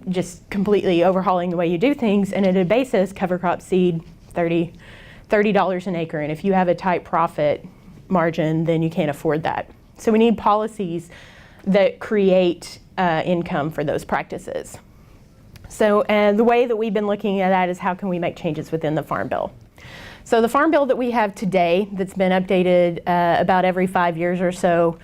just completely overhauling the way you do things. And at a basis, cover crop seed, $30 an acre. And if you have a tight profit margin, then you can't afford that. So we need policies that create income for those practices. So the way that we've been looking at that is how can we make changes within the Farm Bill. So the Farm Bill that we have today, that's been updated about every 5 years or so,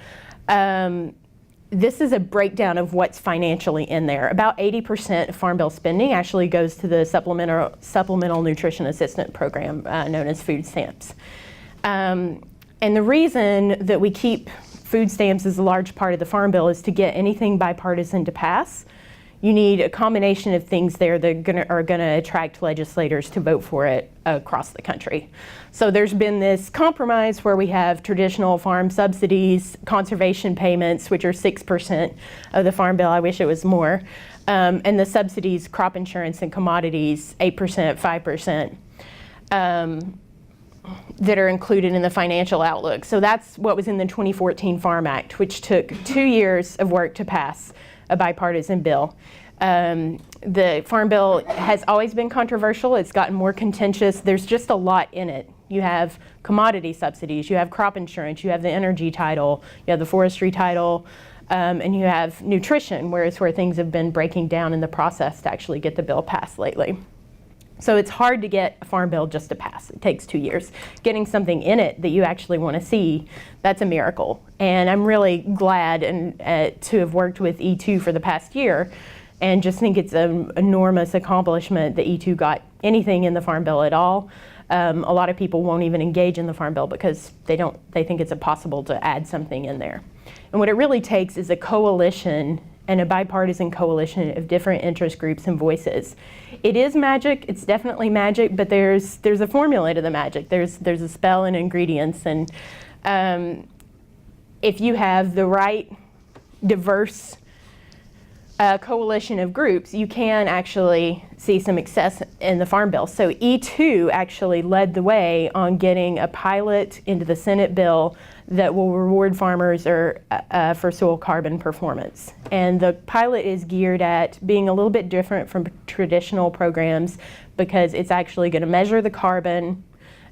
this is a breakdown of what's financially in there. About 80% of Farm Bill spending actually goes to the Supplemental Nutrition Assistance Program, known as food stamps. And the reason that we keep food stamps as a large part of the Farm Bill is to get anything bipartisan to pass. You need a combination of things there that are going to attract legislators to vote for it across the country. So there's been this compromise where we have traditional farm subsidies, conservation payments, which are 6% of the Farm Bill. I wish it was more. And the subsidies, crop insurance and commodities, 8%, 5%. That are included in the financial outlook. So that's what was in the 2014 Farm Act, which took 2 years of work to pass a bipartisan bill. The Farm Bill has always been controversial. It's gotten more contentious. There's just a lot in it. You have commodity subsidies, you have crop insurance, you have the energy title, you have the forestry title, and you have nutrition, where it's where things have been breaking down in the process to actually get the bill passed lately. So it's hard to get a Farm Bill just to pass. It takes 2 years. Getting something in it that you actually want to see, that's a miracle. And I'm really glad to have worked with E2 for the past year, and just think it's an enormous accomplishment that E2 got anything in the Farm Bill at all. A lot of people won't even engage in the Farm Bill because they think it's impossible to add something in there. And what it really takes is a coalition, and a bipartisan coalition of different interest groups and voices. It is magic, it's definitely magic, but there's a formula to the magic. There's a spell and ingredients, and if you have the right diverse coalition of groups, you can actually see some success in the Farm Bill. So E2 actually led the way on getting a pilot into the Senate bill that will reward farmers for soil carbon performance. And the pilot is geared at being a little bit different from traditional programs, because it's actually going to measure the carbon,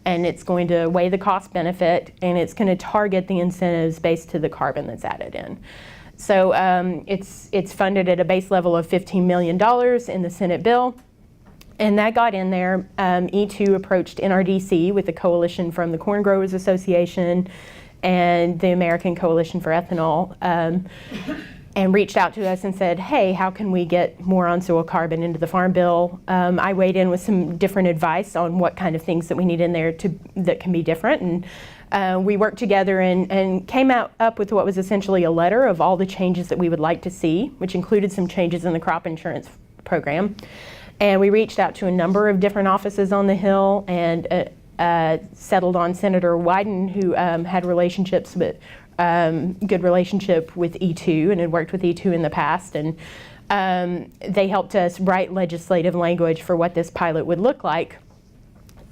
and it's going to weigh the cost benefit, and it's going to target the incentives based to the carbon that's added in. So it's funded at a base level of $15 million in the Senate bill. And that got in there. E2 approached NRDC with a coalition from the Corn Growers Association and the American Coalition for Ethanol, and reached out to us and said, hey, how can we get more on soil carbon into the Farm Bill? I weighed in with some different advice on what kind of things that we need in there that can be different. And we worked together and came up with what was essentially a letter of all the changes that we would like to see, which included some changes in the crop insurance program. And we reached out to a number of different offices on the Hill, and settled on Senator Wyden, who had good relationship with E2 and had worked with E2 in the past. And They helped us write legislative language for what this pilot would look like.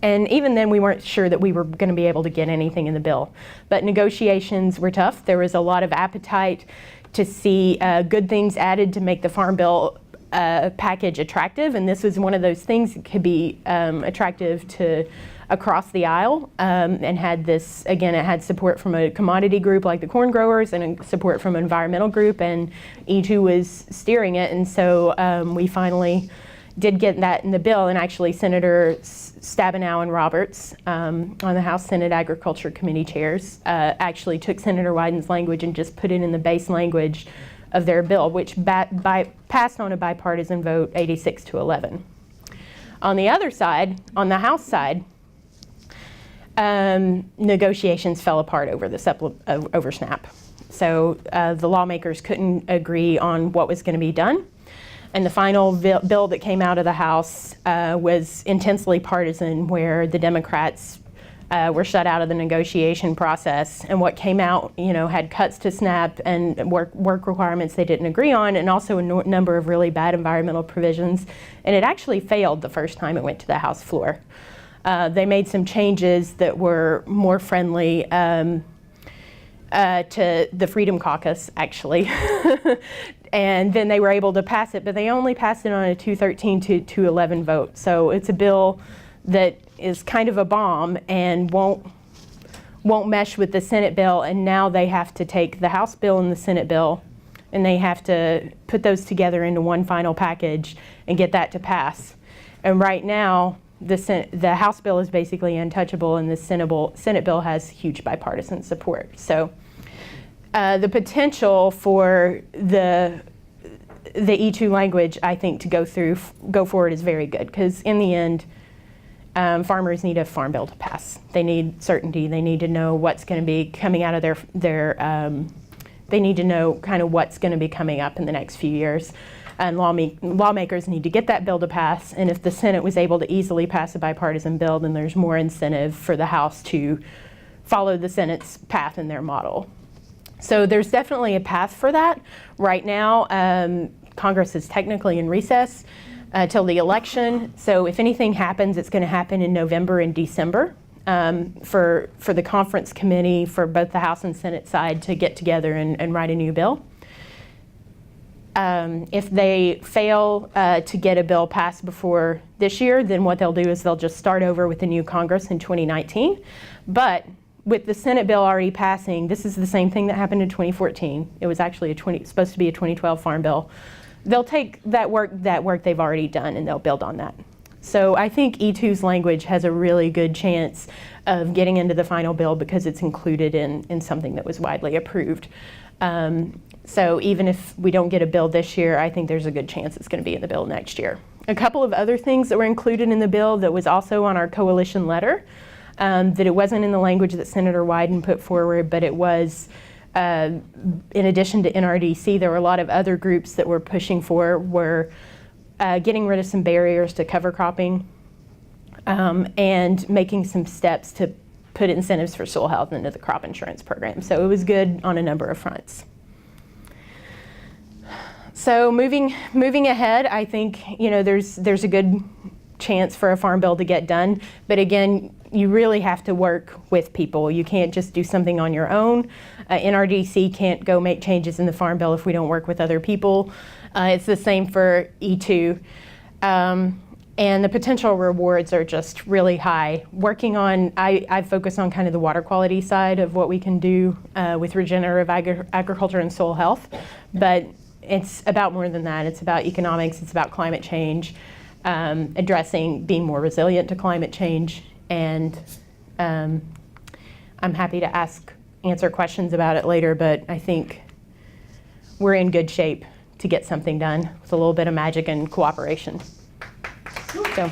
And even then, we weren't sure that we were going to be able to get anything in the bill. But negotiations were tough. There was a lot of appetite to see good things added to make the Farm Bill package attractive. And this was one of those things that could be attractive to across the aisle, and had this, again, it had support from a commodity group like the corn growers and support from an environmental group, and E2 was steering it. And so we finally did get that in the bill, and actually Senator Stabenow and Roberts on the House Senate Agriculture Committee chairs actually took Senator Wyden's language and just put it in the base language of their bill, which passed on a bipartisan vote 86-11. On the other side, on the House side, negotiations fell apart over the over SNAP. So the lawmakers couldn't agree on what was going to be done. And the final bill that came out of the House was intensely partisan, where the Democrats were shut out of the negotiation process. And what came out, had cuts to SNAP and work requirements they didn't agree on, and also a number of really bad environmental provisions. And it actually failed the first time it went to the House floor. They made some changes that were more friendly to the Freedom Caucus, actually. And then they were able to pass it, but they only passed it on a 213 to 211 vote. So it's a bill that is kind of a bomb and won't mesh with the Senate bill. And now they have to take the House bill and the Senate bill, and they have to put those together into one final package and get that to pass. And right now, the House bill is basically untouchable, and the Senate bill has huge bipartisan support. So the potential for the E2 language, I think, to go forward is very good, because in the end, farmers need a farm bill to pass. They need certainty. They need to know what's going to be coming out of they need to know kind of what's going to be coming up in the next few years. And lawmakers need to get that bill to pass. And if the Senate was able to easily pass a bipartisan bill, then there's more incentive for the House to follow the Senate's path in their model. So there's definitely a path for that. Right now, Congress is technically in recess till the election. So if anything happens, it's going to happen in November and December for the conference committee for both the House and Senate side to get together and write a new bill. If they fail to get a bill passed before this year, then what they'll do is they'll just start over with the new Congress in 2019. But with the Senate bill already passing, this is the same thing that happened in 2014. It was actually supposed to be a 2012 Farm Bill. They'll take that work they've already done, and they'll build on that. So I think E2's language has a really good chance of getting into the final bill because it's included in something that was widely approved. So even if we don't get a bill this year, I think there's a good chance it's going to be in the bill next year. A couple of other things that were included in the bill that was also on our coalition letter, that it wasn't in the language that Senator Wyden put forward, but it was, in addition to NRDC, there were a lot of other groups that were pushing for, were getting rid of some barriers to cover cropping, and making some steps to put incentives for soil health into the crop insurance program. So it was good on a number of fronts. So moving ahead, I think there's a good chance for a farm bill to get done. But again, you really have to work with people. You can't just do something on your own. NRDC can't go make changes in the farm bill if we don't work with other people. It's the same for E2. And the potential rewards are just really high. I focus on kind of the water quality side of what we can do with regenerative agriculture and soil health. But it's about more than that. It's about economics. It's about climate change, addressing being more resilient to climate change. And I'm happy to answer questions about it later, but I think we're in good shape to get something done with a little bit of magic and cooperation. So.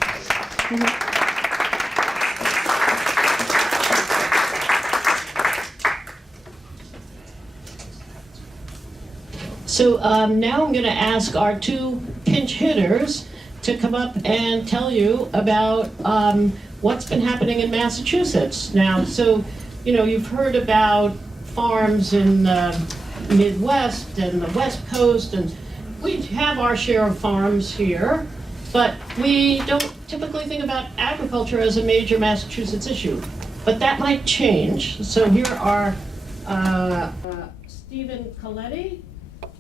So now I'm going to ask our two pinch hitters to come up and tell you about what's been happening in Massachusetts. Now, so, you've heard about farms in the Midwest and the West Coast, and we have our share of farms here, but we don't typically think about agriculture as a major Massachusetts issue. But that might change. So here are Stephen Coletti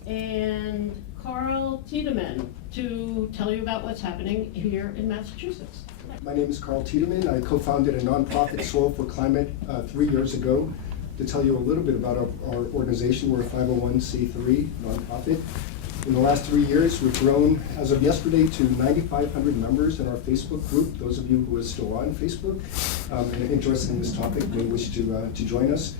and Carl Tiedemann to tell you about what's happening here in Massachusetts. My name is Carl Tiedemann. I co-founded a nonprofit, Soil for Climate, 3 years ago. To tell you a little bit about our organization, we're a 501c3 nonprofit. In the last 3 years, we've grown, as of yesterday, to 9,500 members in our Facebook group. Those of you who are still on Facebook and are interested in this topic may wish to join us.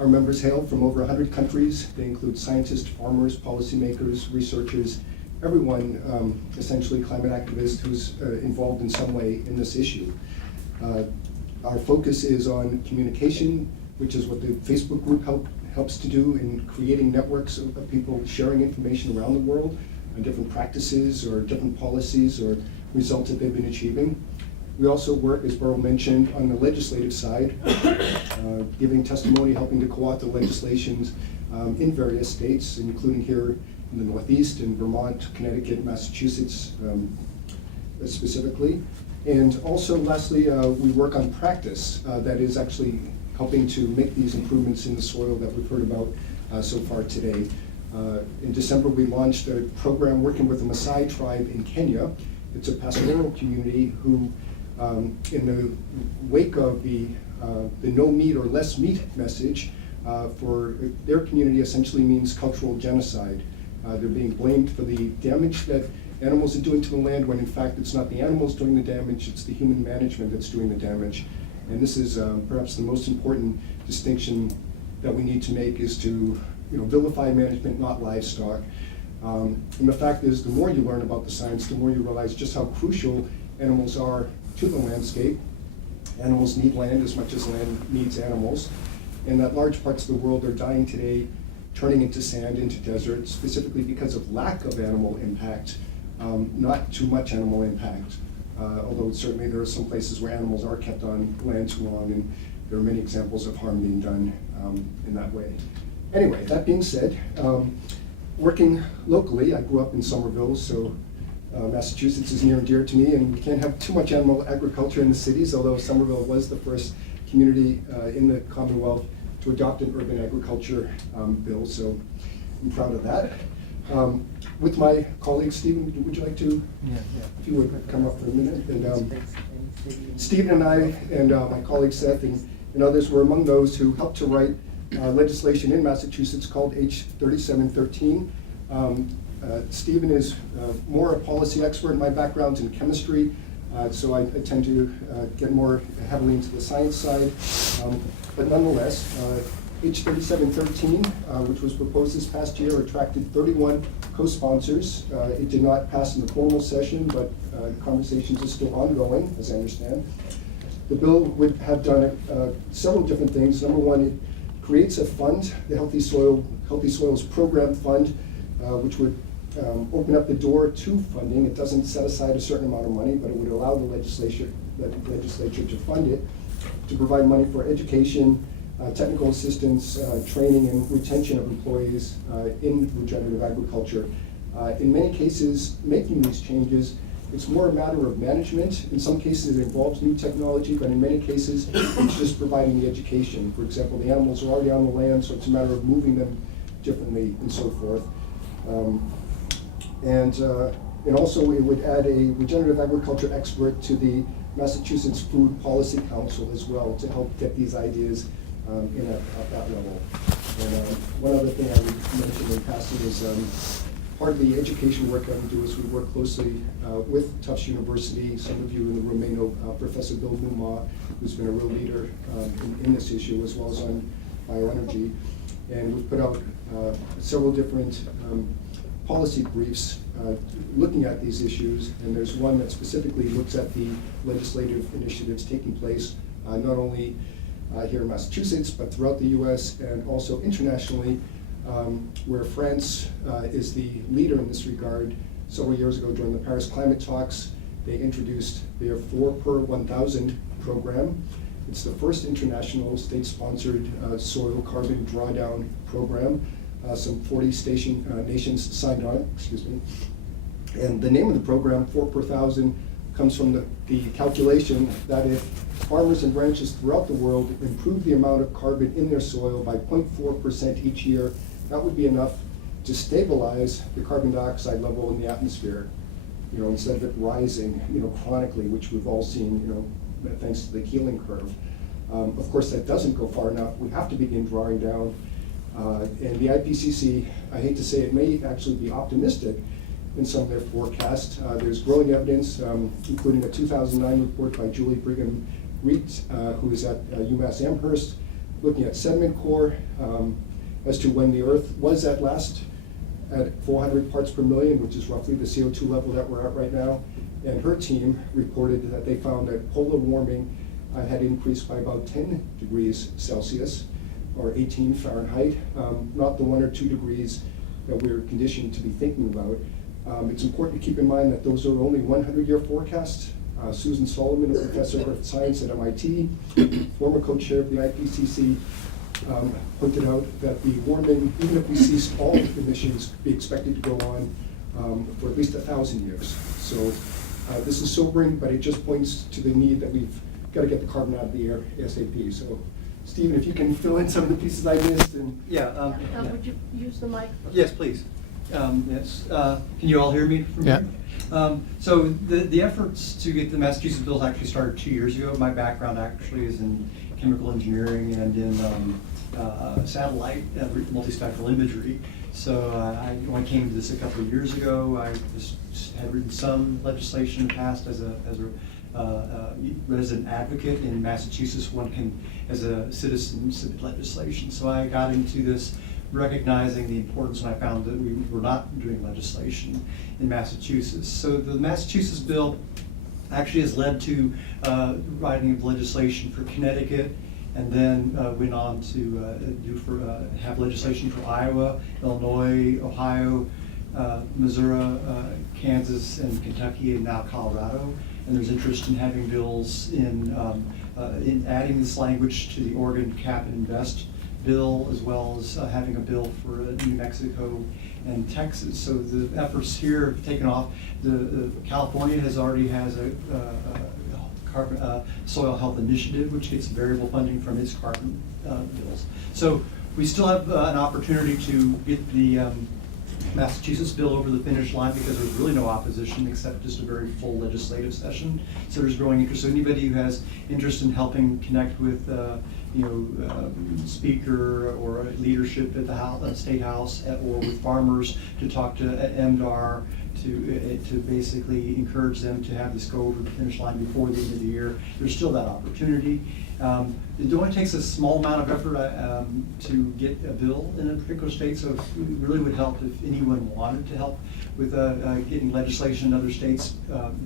Our members hail from over 100 countries. They include scientists, farmers, policymakers, researchers, everyone, essentially climate activists who's involved in some way in this issue. Our focus is on communication, which is what the Facebook group helps to do in creating networks of people sharing information around the world on different practices or different policies or results that they've been achieving. We also work, as Beryl mentioned, on the legislative side, giving testimony, helping to co-author the legislations in various states, including here in the Northeast, in Vermont, Connecticut, Massachusetts specifically. And also, lastly, we work on practice that is actually helping to make these improvements in the soil that we've heard about so far today. In December, we launched a program working with the Maasai tribe in Kenya. It's a pastoral community who, in the wake of the no meat or less meat message, for their community essentially means cultural genocide. They're being blamed for the damage that animals are doing to the land, when in fact it's not the animals doing the damage, it's the human management that's doing the damage. And this is perhaps the most important distinction that we need to make, is to vilify management, not livestock. And the fact is, the more you learn about the science, the more you realize just how crucial animals are to the landscape. Animals need land as much as land needs animals. And that large parts of the world are dying today, turning into sand, into desert, specifically because of lack of animal impact, not too much animal impact. Although certainly there are some places where animals are kept on land too long, and there are many examples of harm being done in that way. Anyway, that being said, working locally, I grew up in Somerville, so Massachusetts is near and dear to me, and we can't have too much animal agriculture in the cities, although Somerville was the first community in the Commonwealth to adopt an urban agriculture bill, so I'm proud of that. With my colleague Stephen, would you like to, if you would come up for a minute? And Stephen and I and my colleague Seth and others were among those who helped to write legislation in Massachusetts called H3713. Stephen is more a policy expert. My background's in chemistry, so I tend to get more heavily into the science side. But nonetheless, H3713, which was proposed this past year, attracted 31 co-sponsors. It did not pass in the formal session, but conversations are still ongoing, as I understand. The bill would have done several different things. Number one, it creates a fund, the Healthy Soils Program Fund, which would open up the door to funding. It doesn't set aside a certain amount of money, but it would allow the legislature to fund it, to provide money for education, technical assistance, training, and retention of employees in regenerative agriculture. In many cases, making these changes, it's more a matter of management. In some cases, it involves new technology, but in many cases, it's just providing the education. For example, the animals are already on the land, so it's a matter of moving them differently and so forth. And also, it would add a regenerative agriculture expert to the Massachusetts Food Policy Council as well, to help get these ideas in at that level. And one other thing I would mention in passing is part of the education work that we do is we work closely with Tufts University. Some of you in the room may know Professor Bill Newmaw, who's been a real leader in this issue, as well as on bioenergy. And we've put out several different policy briefs looking at these issues, and there's one that specifically looks at the legislative initiatives taking place not only here in Massachusetts, but throughout the US and also internationally, where France is the leader in this regard. Several years ago during the Paris climate talks, they introduced their 4 per 1,000 program. It's the first international state-sponsored soil carbon drawdown program. Some 40 nations signed on, excuse me. And the name of the program, 4 per thousand, comes from the calculation that if farmers and ranchers throughout the world improve the amount of carbon in their soil by 0.4% each year, that would be enough to stabilize the carbon dioxide level in the atmosphere, instead of it rising, chronically, which we've all seen, thanks to the Keyline curve. Of course, that doesn't go far enough. We have to begin drawing down. And the IPCC, I hate to say it, may actually be optimistic in some of their forecasts. There's growing evidence, including a 2009 report by Julie Brigham-Reed, who is at UMass Amherst, looking at sediment core as to when the Earth was at last at 400 parts per million, which is roughly the CO2 level that we're at right now. And her team reported that they found that polar warming had increased by about 10 degrees Celsius, or 18 Fahrenheit, not the 1 or 2 degrees that we're conditioned to be thinking about. It's important to keep in mind that those are only 100-year forecasts. Susan Solomon, a professor of earth science at MIT, former co-chair of the IPCC, pointed out that the warming, even if we cease all emissions, be expected to go on for at least 1,000 years. So this is sobering, but it just points to the need that we've got to get the carbon out of the air ASAP. So, Stephen, if you can fill in some of the pieces I missed. And Would you use the mic? Yes, please. Yes. Can you all hear me from here? So the efforts to get the Massachusetts bills actually started 2 years ago. My background actually is in chemical engineering and in satellite multispectral imagery. So when I came to this a couple of years ago, I just had written some legislation passed as a resident advocate in Massachusetts. One can, as a citizen, submit legislation. So I got into this recognizing the importance, and I found that we were not doing legislation in Massachusetts. So the Massachusetts bill actually has led to writing of legislation for Connecticut, and then went on to have legislation for Iowa, Illinois, Ohio, Missouri, Kansas, and Kentucky, and now Colorado. And there's interest in having bills in adding this language to the Oregon Cap and Invest bill, as well as having a bill for New Mexico and Texas. So the efforts here have taken off. California already has a soil health initiative, which gets variable funding from its carbon bills. So we still have an opportunity to get the Massachusetts bill over the finish line, because there's really no opposition except just a very full legislative session. So there's growing interest. So anybody who has interest in helping connect with speaker or leadership at the State House, or with farmers to talk to MDAR to basically encourage them to have this go over the finish line before the end of the year, there's still that opportunity. It only takes a small amount of effort to get a bill in a particular state, so it really would help if anyone wanted to help with getting legislation in other states.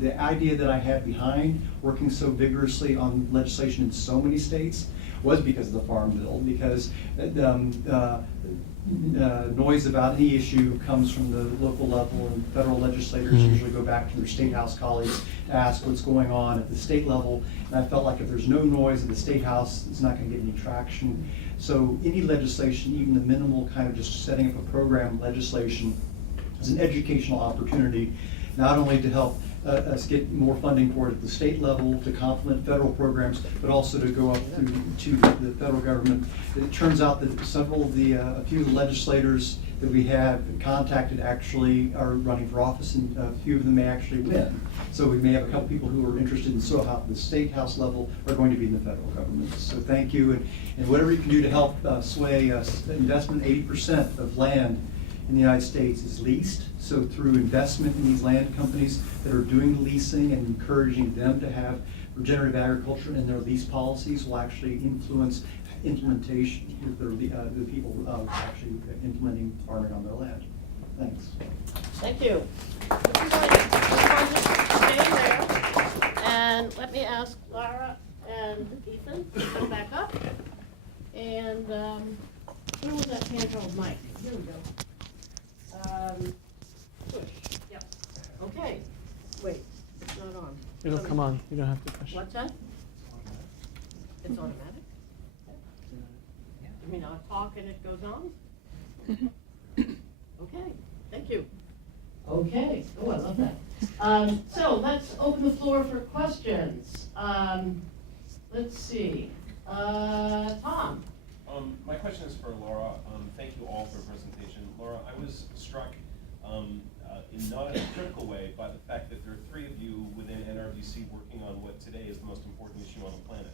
The idea that I had behind working so vigorously on legislation in so many states was because of the Farm Bill, because noise about any issue comes from the local level, and federal legislators usually go back to their state house colleagues to ask what's going on at the state level. And I felt like if there's no noise at the state house, it's not going to get any traction. So any legislation, even the minimal kind of just setting up a program legislation, is an educational opportunity, not only to help us get more funding for it at the state level to complement federal programs, but also to go up to the federal government. It turns out that a few of the legislators that we have contacted actually are running for office, and a few of them may actually win. So we may have a couple people who are interested in soil health at the state house level are going to be in the federal government. So thank you, and whatever you can do to help sway investment. 80% of land in the United States is leased. So through investment in these land companies that are doing the leasing and encouraging them to have regenerative agriculture in their lease policies will actually influence implementation with the people actually implementing farming on their land. Thanks. Thank you. Everybody, stay there. And let me ask Lara and Ethan to come back up. And where was that handheld mic? Here we go. Push. Yep. Okay. Wait, it's not on. It'll come on. You don't have to push. What's that? It's automatic? You mean I'll talk and it goes on? Okay, oh, I love that. So let's open the floor for questions. Let's see, Tom. My question is for Laura. Thank you all for the presentation. Laura, I was struck in not a critical way by the fact that there are 3 of you within NRDC working on what today is the most important issue on the planet.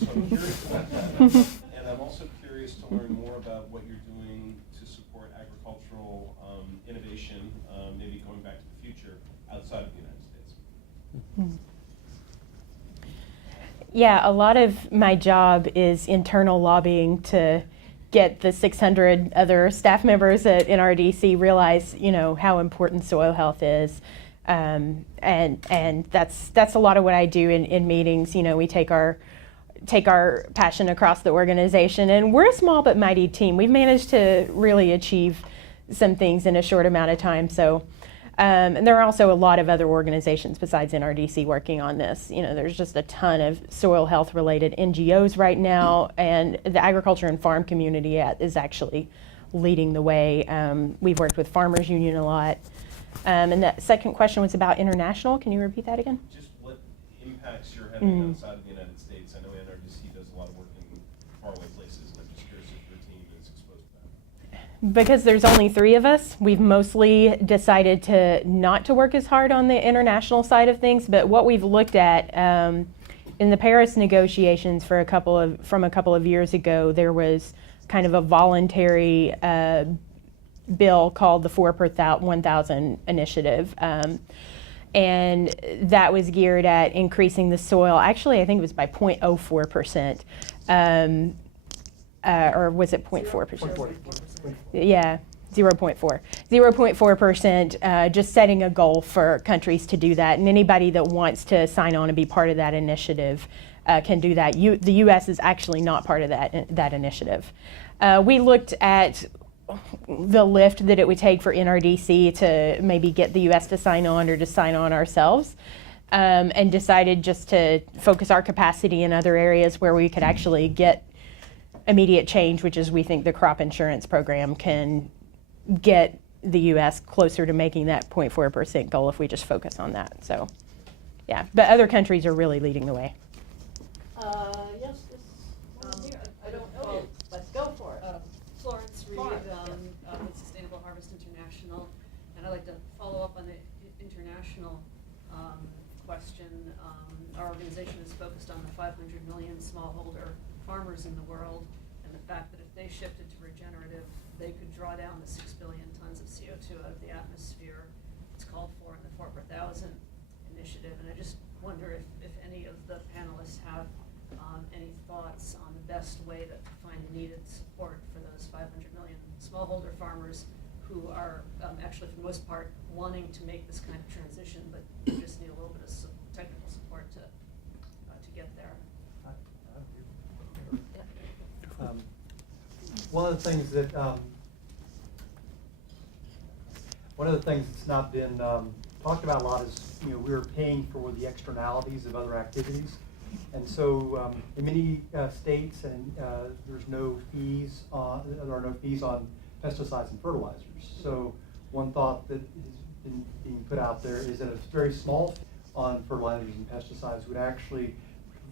So I'm curious about that. And I'm also curious to learn more about what you're doing to support agricultural innovation, maybe going back to the future, outside of the United States. Yeah, a lot of my job is internal lobbying to get the 600 other staff members at NRDC realize, how important soil health is, and that's a lot of what I do in meetings. We take our passion across the organization, and we're a small but mighty team. We've managed to really achieve some things in a short amount of time. So. And there are also a lot of other organizations besides NRDC working on this. There's just a ton of soil health related NGOs right now, and the agriculture and farm community is actually leading the way. We've worked with Farmers Union a lot. And that second question was about international. Can you repeat that again? Just what impacts you're having outside of the United States. I know NRDC does a lot of work in faraway places, and I'm just curious if your team is exposed to that. Because there's only 3 of us, we've mostly decided not to work as hard on the international side of things. But what we've looked at in the Paris negotiations from a couple of years ago, there was kind of a voluntary bill called the 4 per 1,000 initiative. And that was geared at increasing the soil. Actually, I think it was by 0.04%. Or was it 0.4%? Yeah, 0.4. 0.4%, just setting a goal for countries to do that. And anybody that wants to sign on and be part of that initiative can do that. The U.S. is actually not part of that initiative. We looked at the lift that it would take for NRDC to maybe get the U.S. to sign on or to sign on ourselves, and decided just to focus our capacity in other areas where we could actually get immediate change, which is we think the crop insurance program can get the U.S. closer to making that 0.4% goal if we just focus on that. So, yeah, but other countries are really leading the way. Yes, this one here. I don't know you. Let's go for it. Florence Reed Florence, with Sustainable Harvest International, and I'd like to follow up on the international question. Our organization is focused on the 500 million smallholder farmers in the world, and the fact that if they shifted to regenerative, they could draw down the 6 billion tons of CO2 out of the atmosphere. It's called for in the 4 per 1,000 initiative, and I just wonder if any of the panelists have any thoughts on the best way to find needed support for those 500 million smallholder farmers who are actually, for the most part, wanting to make this kind of transition, but you just need a little bit of technical support to get there. One of the things that's not been talked about a lot is, we're paying for the externalities of other activities, and so in many states, and there's no fees. There are no fees on pesticides and fertilizers. So one thought that has been being put out there is that a very small fee on fertilizers and pesticides would actually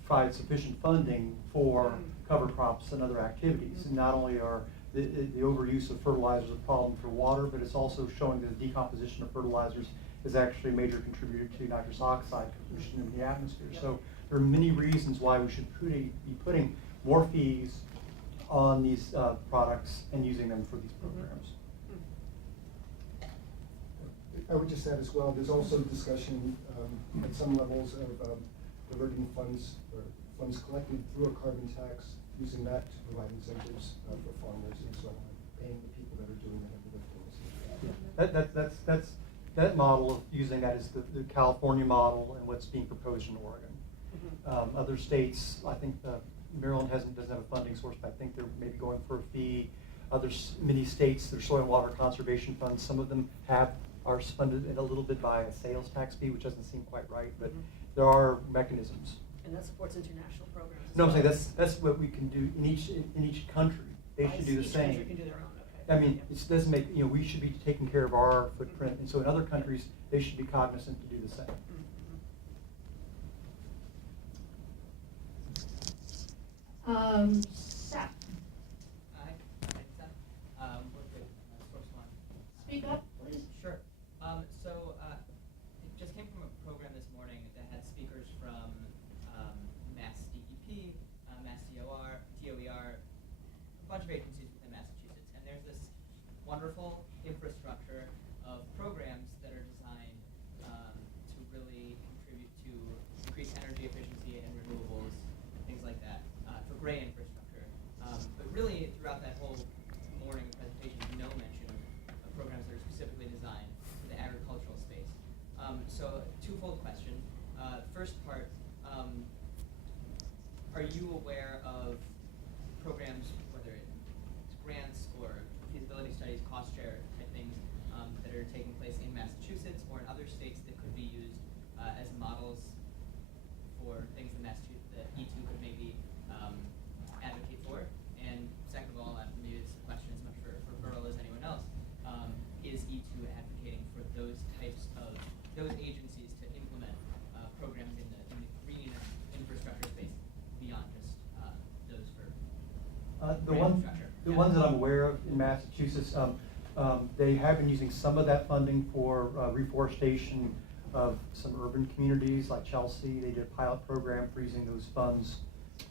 provide sufficient funding for cover crops and other activities. And not only are the overuse of fertilizers a problem for water, but it's also showing that the decomposition of fertilizers is actually a major contributor to nitrous oxide pollution in the atmosphere. So there are many reasons why we should be putting more fees on these products and using them for these programs. I would just add as well, there's also discussion at some levels of diverting funds or funds collected through a carbon tax, using that to provide incentives for farmers and so on, paying the people that are doing the heavy lifting. That model of using that is the California model and what's being proposed in Oregon. Other states, I think Maryland doesn't have a funding source, but I think they're maybe going for a fee. Many states, their soil and water conservation funds, some of them are funded in a little bit by a sales tax fee, which doesn't seem quite right, but there are mechanisms. And that supports international programs. No, I'm saying that's what we can do in each country. They should do the Each same. country can do their own, I mean, it doesn't make, we should be taking care of our footprint, and so in other countries, they should be cognizant to do the same. Seth, Hi, Seth. Work with Source One. speak up, please. Sure. It just came from a program this morning that had speakers from Mass DEP, Mass DOER, a bunch of agencies within Massachusetts, and there's this wonderful infrastructure of programs that are designed to really contribute to increased energy efficiency and renewables, things like that, for gray infrastructure. But really, throughout that whole morning presentation, no mention of programs that are specifically designed for the agricultural space. So, twofold question. First part, are you aware of programs, whether it's grants or feasibility studies, cost share type things, that are taking place in Massachusetts or in other states that could be used as models for things in Massachusetts that E2 could maybe advocate for? And second of all, maybe this question is much for Burl as anyone else, is E2 advocating for those types of, those agencies to implement programs in the green infrastructure space beyond just those for The ones that I'm aware of in Massachusetts, they have been using some of that funding for reforestation of some urban communities like Chelsea. They did a pilot program for using those funds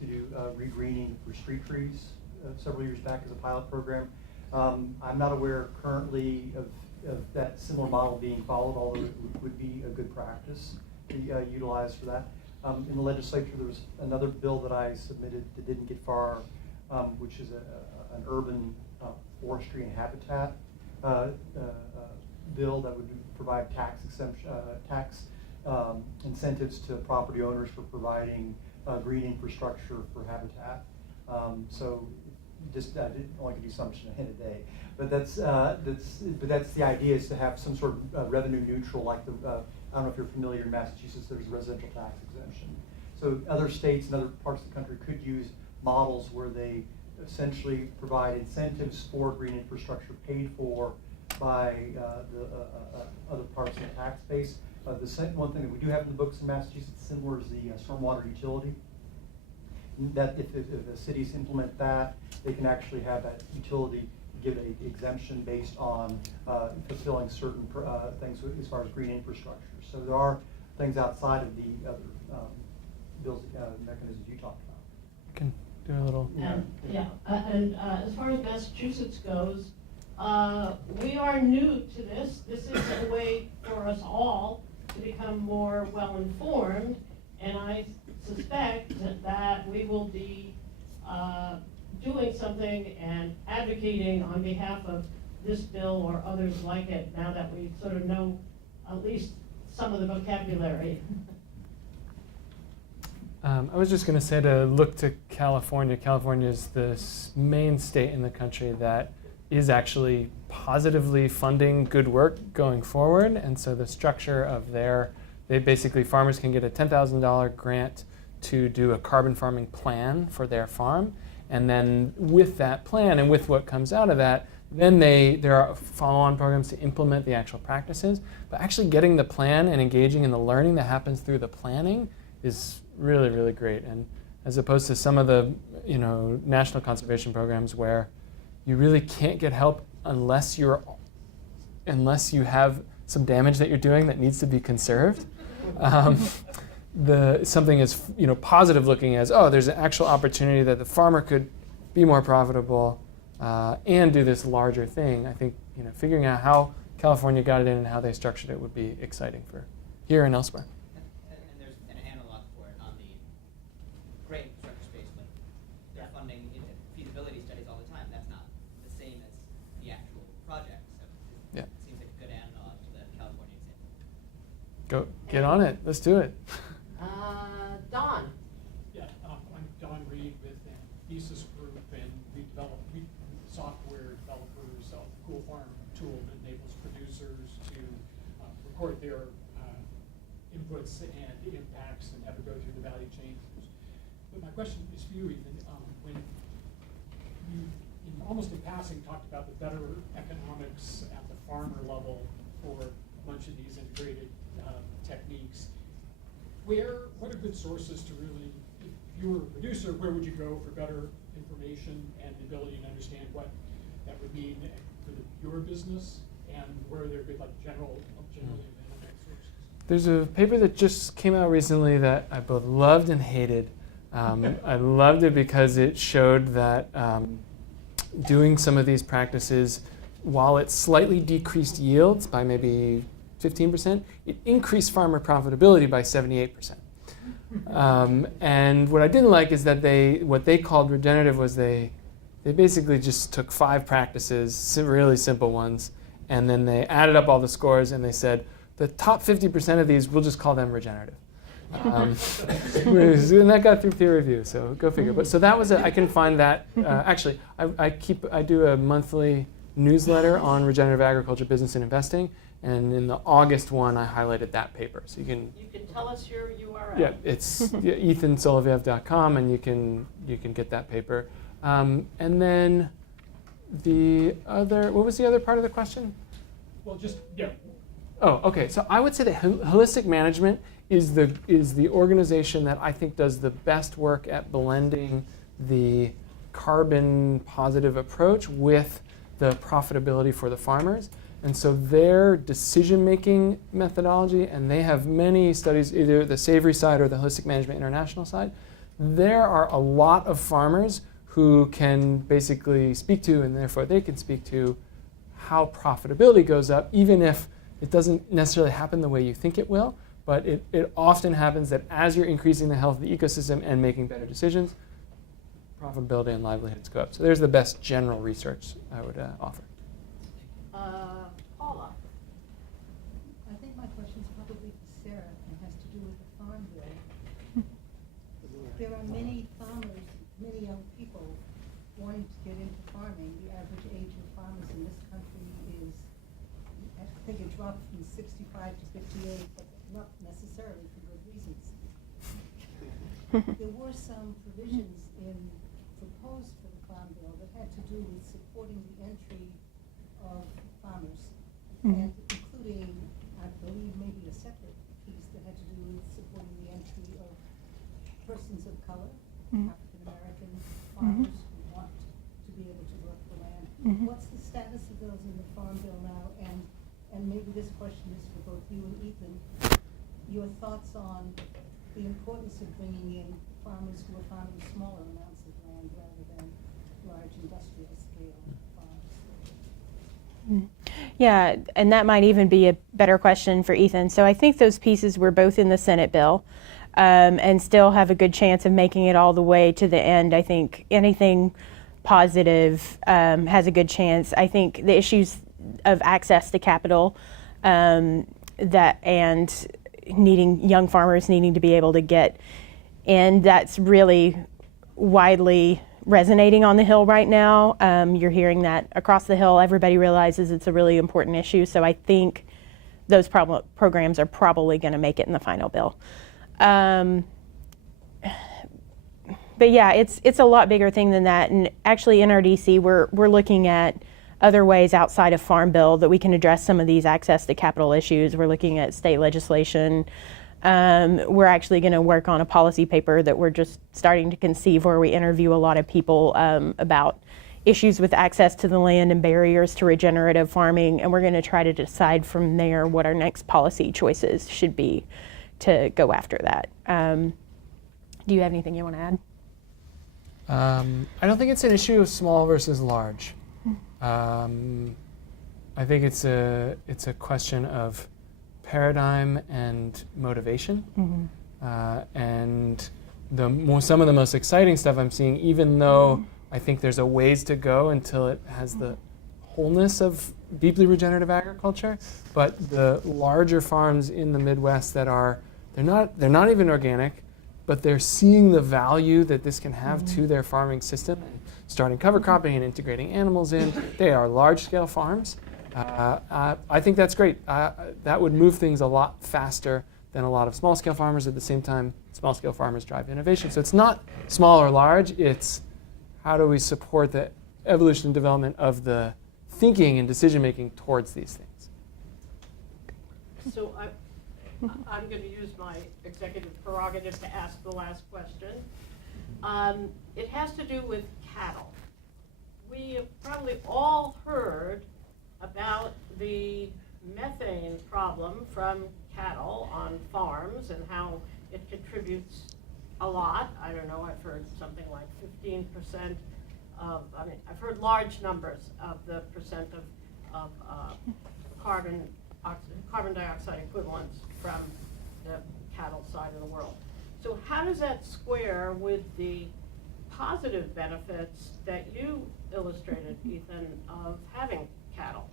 to do regreening for street trees several years back as a pilot program. I'm not aware currently of that similar model being followed, although it would be a good practice to utilize for that. In the legislature, there was another bill that I submitted that didn't get far, which is an urban forestry and habitat bill that would provide tax exemption, tax incentives to property owners for providing green infrastructure for habitat. So just only can do so much in a day, but that's the idea, is to have some sort of revenue neutral, like the I don't know if you're familiar, in Massachusetts there's a residential tax exemption. So other states and other parts of the country could use models where they essentially provide incentives for green infrastructure paid for by the other parts of the tax base. The second one thing that we do have in the books in Massachusetts similar is the stormwater utility. That if the cities implement that, they can actually have that utility give an exemption based on fulfilling certain things as far as green infrastructure. So there are things outside of the other bills, mechanisms you talked about. I can do a little. And as far as Massachusetts goes, we are new to this. This is a way for us all to become more well-informed, and I suspect that we will be doing something and advocating on behalf of this bill or others like it, now that we sort of know at least some of the vocabulary. I was just going to say to look to California. California is the main state in the country that is actually positively funding good work going forward. And so the structure of farmers can get a $10,000 grant to do a carbon farming plan for their farm. And then with that plan and with what comes out of that, then there are follow-on programs to implement the actual practices. But actually getting the plan and engaging in the learning that happens through the planning is really, really great. And as opposed to some of the national conservation programs where you really can't get help unless you have some damage that you're doing that needs to be conserved. Something as positive looking as, there's an actual opportunity that the farmer could be more profitable and do this larger thing. I think figuring out how California got it in and how they structured it would be exciting for here and elsewhere. And there's an analog for it on the gray infrastructure space, but they're funding feasibility studies all the time. That's not the same as the actual project. So it seems like a good analog to the California example. Get on it. Let's do it. Don. Yeah, I'm Don Reed with an thesis group, and we develop software developers of the Cool Farm tool that enables producers to record their inputs and impacts and have it go through the value chain. But my question is for you, Ethan. When you almost in passing, talked about the better economics at the farmer level for a bunch of these integrated techniques. What are good sources to really, if you were a producer, where would you go for better information and the ability to understand what that would mean for your business, and where they're good, like generally available sources? There's a paper that just came out recently that I both loved and hated. I loved it because it showed that doing some of these practices, while it slightly decreased yields by maybe 15%, it increased farmer profitability by 78%. And what I didn't like is that what they called regenerative was they basically just took 5 practices, really simple ones, and then they added up all the scores and they said, the top 50% of these, we'll just call them regenerative. And that got through peer review, so go figure. But so that was I can find that. Actually, I do a monthly newsletter on regenerative agriculture, business, and investing, and in the August one, I highlighted that paper. So you can tell us your URL. Yeah, it's ethansoloviev.com, and you can get that paper. And then what was the other part of the question? Well, just, yeah. Oh, okay. So I would say that holistic management is the organization that I think does the best work at blending the carbon positive approach with the profitability for the farmers. And so their decision-making methodology, and they have many studies, either the Savory side or the Holistic Management International side, there are a lot of farmers who can basically speak to, and therefore they can speak to, how profitability goes up, even if it doesn't necessarily happen the way you think it will. But it often happens that as you're increasing the health of the ecosystem and making better decisions, profitability and livelihoods go up. So there's the best general research I would offer. Paula. I think my question is probably for Sarah and has to do with the farm bill. There are many farmers, many young people wanting to get into farming. The average age of farmers in this country is, I think it dropped from 65 to 58, but not necessarily for good reasons. There were some provisions proposed for the farm bill that had to do with supporting the entry of farmers, and including, I believe, maybe a separate piece that had to do with supporting the entry of persons of color, African American farmers who want to be able to work the land. What's the status of those in the farm bill now? And maybe this question is for both you and Ethan. Your thoughts on the importance of bringing in farmers who are farming smaller amounts of land rather than large industrial scale farms. Yeah, and that might even be a better question for Ethan. So I think those pieces were both in the Senate bill, and still have a good chance of making it all the way to the end. I think anything positive has a good chance. I think the issues of access to capital and young farmers needing to be able to get in, that's really widely resonating on the Hill right now. You're hearing that across the Hill. Everybody realizes it's a really important issue. So I think those programs are probably going to make it in the final bill. But yeah, it's a lot bigger thing than that. And actually, NRDC, we're looking at other ways outside of Farm Bill that we can address some of these access to capital issues. We're looking at state legislation. We're actually going to work on a policy paper that we're just starting to conceive, where we interview a lot of people about issues with access to the land and barriers to regenerative farming, and we're going to try to decide from there what our next policy choices should be to go after that. Do you have anything you want to add? I don't think it's an issue of small versus large. I think it's a question of paradigm and motivation. And some of the most exciting stuff I'm seeing, even though I think there's a ways to go until it has the wholeness of deeply regenerative agriculture, but the larger farms in the Midwest that they're not even organic, but they're seeing the value that this can have to their farming system, and starting cover cropping and integrating animals in. They are large-scale farms. I think that's great. That would move things a lot faster than a lot of small-scale farmers. At the same time, small-scale farmers drive innovation. So it's not small or large. It's how do we support the evolution and development of the thinking and decision-making towards these things. So I'm going to use my executive prerogative to ask the last question. It has to do with cattle. We have probably all heard about the methane problem from cattle on farms and how it contributes a lot. I don't know, I've heard something like 15% of, I've heard large numbers of the percent of carbon dioxide equivalents from the cattle side of the world. So how does that square with the positive benefits that you illustrated, Ethan, of having cattle?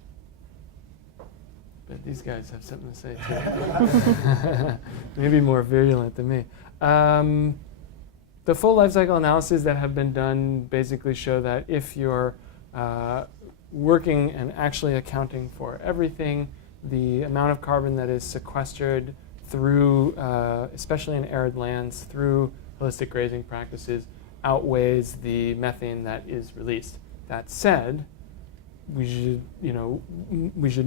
But these guys have something to say too. Maybe more virulent than me. The full life cycle analyses that have been done basically show that if you're working and actually accounting for everything, the amount of carbon that is sequestered through, especially in arid lands, through holistic grazing practices outweighs the methane that is released. That said, we should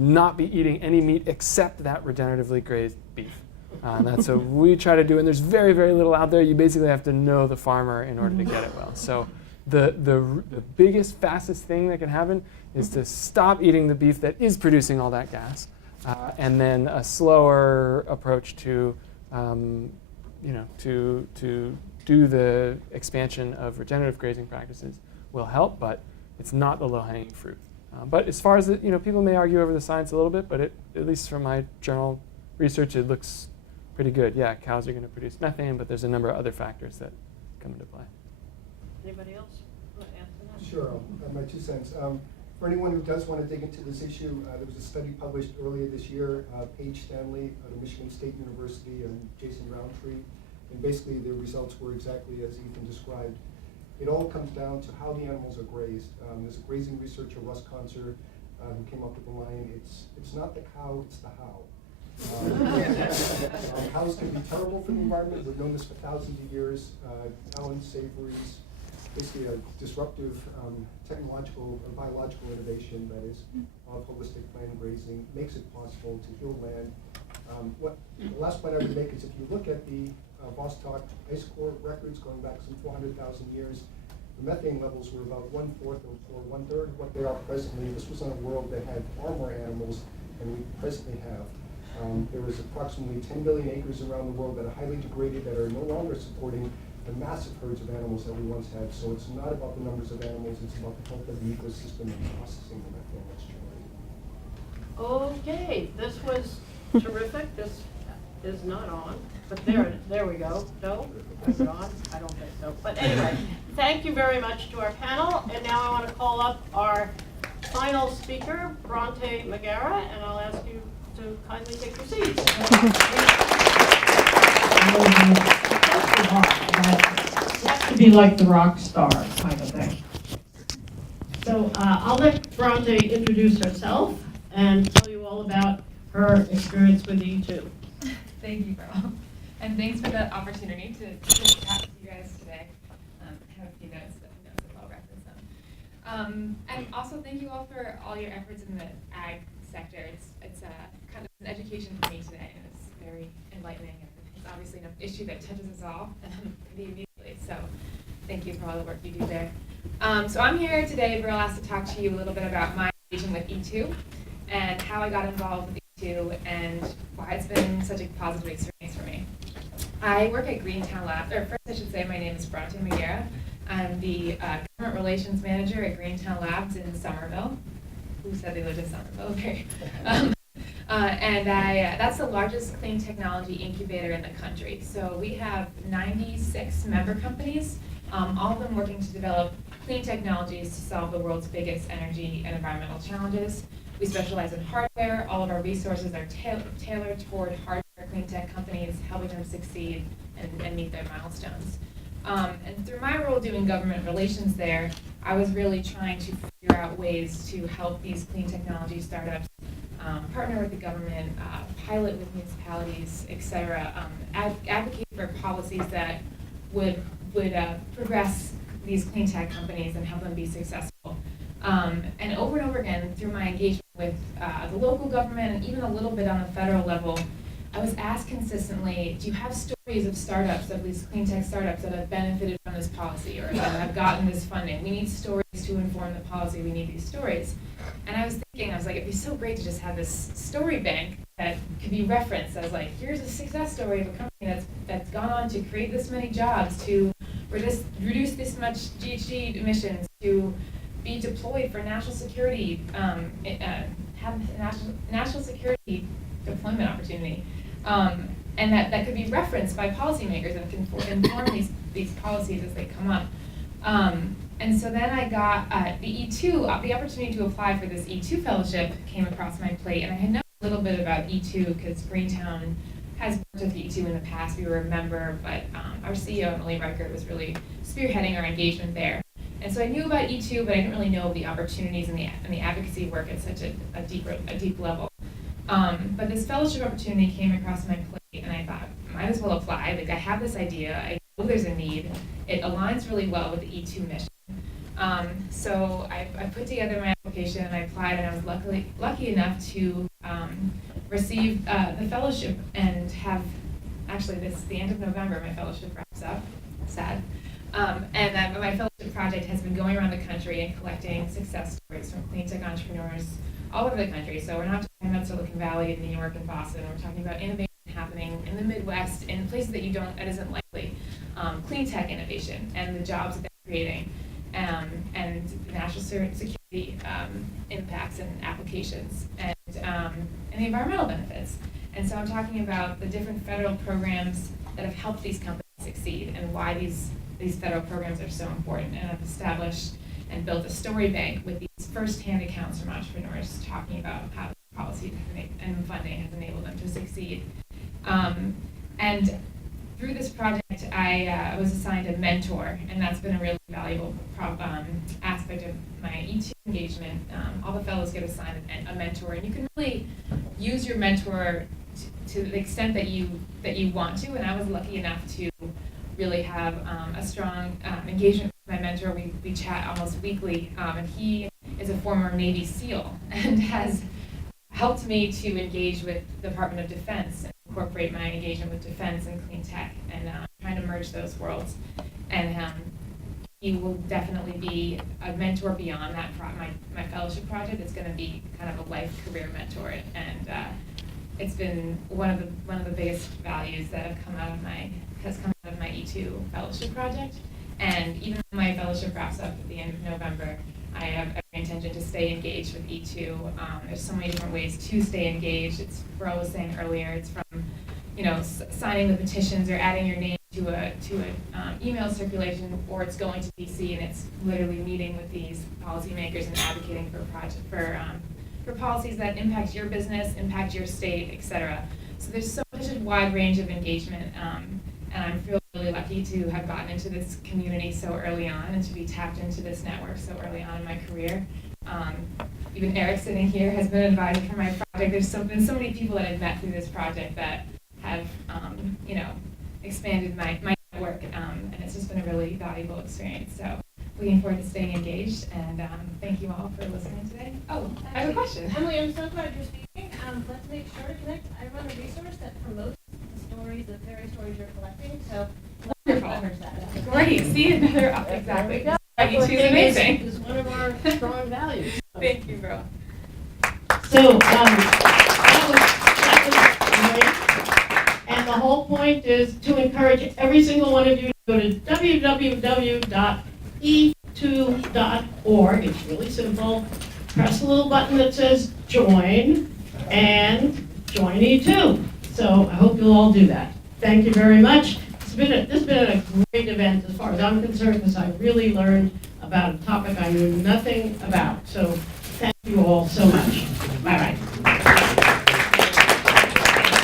not be eating any meat except that regeneratively grazed beef. That's what we try to do, and there's very, very little out there. You basically have to know the farmer in order to get it well. So the biggest, fastest thing that can happen is to stop eating the beef that is producing all that gas, and then a slower approach to, to do the expansion of regenerative grazing practices will help, but it's not the low-hanging fruit. But as far as people may argue over the science a little bit, but at least from my journal research, it looks pretty good. Yeah, cows are going to produce methane, but there's a number of other factors that come into play. Anybody else want to answer that? Sure, I'll add my 2 cents. For anyone who does want to dig into this issue, there was a study published earlier this year, Paige Stanley out of Michigan State University and Jason Roundtree, and basically the results were exactly as Ethan described. It all comes down to how the animals are grazed. There's a grazing researcher, Russ Conser, who came up with the line, it's not the cow, it's the how. Cows can be terrible for the environment. We've known this for thousands of years. Talon savories, basically a disruptive technological or biological innovation that is of holistic land grazing makes it possible to heal land. The last point I would make is if you look at the Vostok ice core records going back some 400,000 years, the methane levels were about 1/4 or 1/3 of what they are presently. This was in a world that had far more animals than we presently have. There was approximately 10 billion acres around the world that are highly degraded, that are no longer supporting the massive herds of animals that we once had. So it's not about the numbers of animals, it's about the health of the ecosystem and processing the methane that's generated. Okay, this was terrific. This is not on, but there we go. No? Is it on? I don't think so. But anyway, thank you very much to our panel. And now I want to call up our final speaker, Bronte Magara, and I'll ask you to kindly take your seats. You have to be like the rock star kind of thing. So I'll let Bronte introduce herself and tell you all about her experience with E2. Thank you, Pearl. And thanks for the opportunity to chat with you guys today. I have a few notes that I'll reference them. And also thank you all for all your efforts in the ag sector. It's kind of an education for me today, and it's very enlightening. And it's obviously an issue that touches us all pretty immediately. So thank you for all the work you do there. So I'm here today, Brill, asked to talk to you a little bit about my engagement with E2 and how I got involved with E2 and why it's been such a positive experience for me. I work at Greentown Labs, or first I should say my name is Bronte Magara. I'm the government relations manager at Greentown Labs in Somerville. Who said they lived in Somerville? Okay. And that's the largest clean technology incubator in the country. So we have 96 member companies, all of them working to develop clean technologies to solve the world's biggest energy and environmental challenges. We specialize in hardware. All of our resources are tailored toward hardware clean tech companies, helping them succeed and meet their milestones. And through my role doing government relations there, I was really trying to figure out ways to help these clean technology startups partner with the government, pilot with municipalities, et cetera, advocate for policies that would progress these clean tech companies and help them be successful. And over again, through my engagement with the local government and even a little bit on the federal level, I was asked consistently, do you have stories of startups, of these clean tech startups that have benefited from this policy or that have gotten this funding? We need stories to inform the policy. We need these stories. And I was thinking, it'd be so great to just have this story bank that could be referenced as like, here's a success story of a company that's gone on to create this many jobs, to reduce this much GHG emissions, to be deployed for national security, have national security deployment opportunity. And that could be referenced by policymakers and can inform these policies as they come up. And so then I got the E2, the opportunity to apply for this E2 fellowship came across my plate, and I had known a little bit about E2 because Greentown has worked with E2 in the past. We were a member, but our CEO, Emily Reichert, was really spearheading our engagement there. And so I knew about E2, but I didn't really know the opportunities and the advocacy work at such a deep level. But this fellowship opportunity came across my plate, and I thought, might as well apply. Like, I have this idea. I know there's a need. It aligns really well with the E2 mission. So I put together my application and I applied, and I was lucky enough to receive the fellowship and have, actually the end of November, my fellowship wraps up. Sad. And my fellowship project has been going around the country and collecting success stories from clean tech entrepreneurs all over the country. So we're not talking about Silicon Valley, New York, and Boston. We're talking about innovation happening in the Midwest, in places that isn't likely. Clean tech innovation and the jobs that they're creating, and national security impacts and applications, and the environmental benefits. And so I'm talking about the different federal programs that have helped these companies succeed and why these federal programs are so important. And I've established and built a story bank with these first-hand accounts from entrepreneurs talking about how policy and funding has enabled them to succeed. And through this project, I was assigned a mentor, and that's been a really valuable aspect of my E2 engagement. All the fellows get assigned a mentor, and you can really use your mentor to the extent that you want to. And I was lucky enough to really have a strong engagement with my mentor. We chat almost weekly, and he is a former Navy SEAL and has helped me to engage with the Department of Defense and incorporate my engagement with defense and clean tech, and trying to merge those worlds. And he will definitely be a mentor beyond that. My fellowship project. It's going to be kind of a life career mentor, and it's been one of the biggest values that has come out of my E2 fellowship project. And even though my fellowship wraps up at the end of November, I have every intention to stay engaged with E2. There's so many different ways to stay engaged. It's, Burl was saying earlier, it's from signing the petitions or adding your name to an email circulation, or it's going to DC and it's literally meeting with these policymakers and advocating for policies that impact your business, impact your state, etc. So there's such a wide range of engagement, and I'm really lucky to have gotten into this community so early on and to be tapped into this network so early on in my career. Even Eric sitting here has been an advisor for my project. There's been so many people that I've met through this project that have expanded my network, and it's just been a really valuable experience. So looking forward to staying engaged, and thank you all for listening today. Oh, I have a question. Emily, I'm so glad you're speaking. Let's make sure to connect. I run a resource that promotes the stories, the very stories you're collecting, so Wonderful. leverage that. Great. See another exactly. That's E2 is amazing. is one of our strong values. Thank you, Burl. So that was great. And the whole point is to encourage every single one of you to go to www.e2.org. It's really simple. Press the little button that says join and join E2. So I hope you'll all do that. Thank you very much. This has been a great event as far as I'm concerned, because I really learned about a topic I knew nothing about. So thank you all so much. Bye-bye.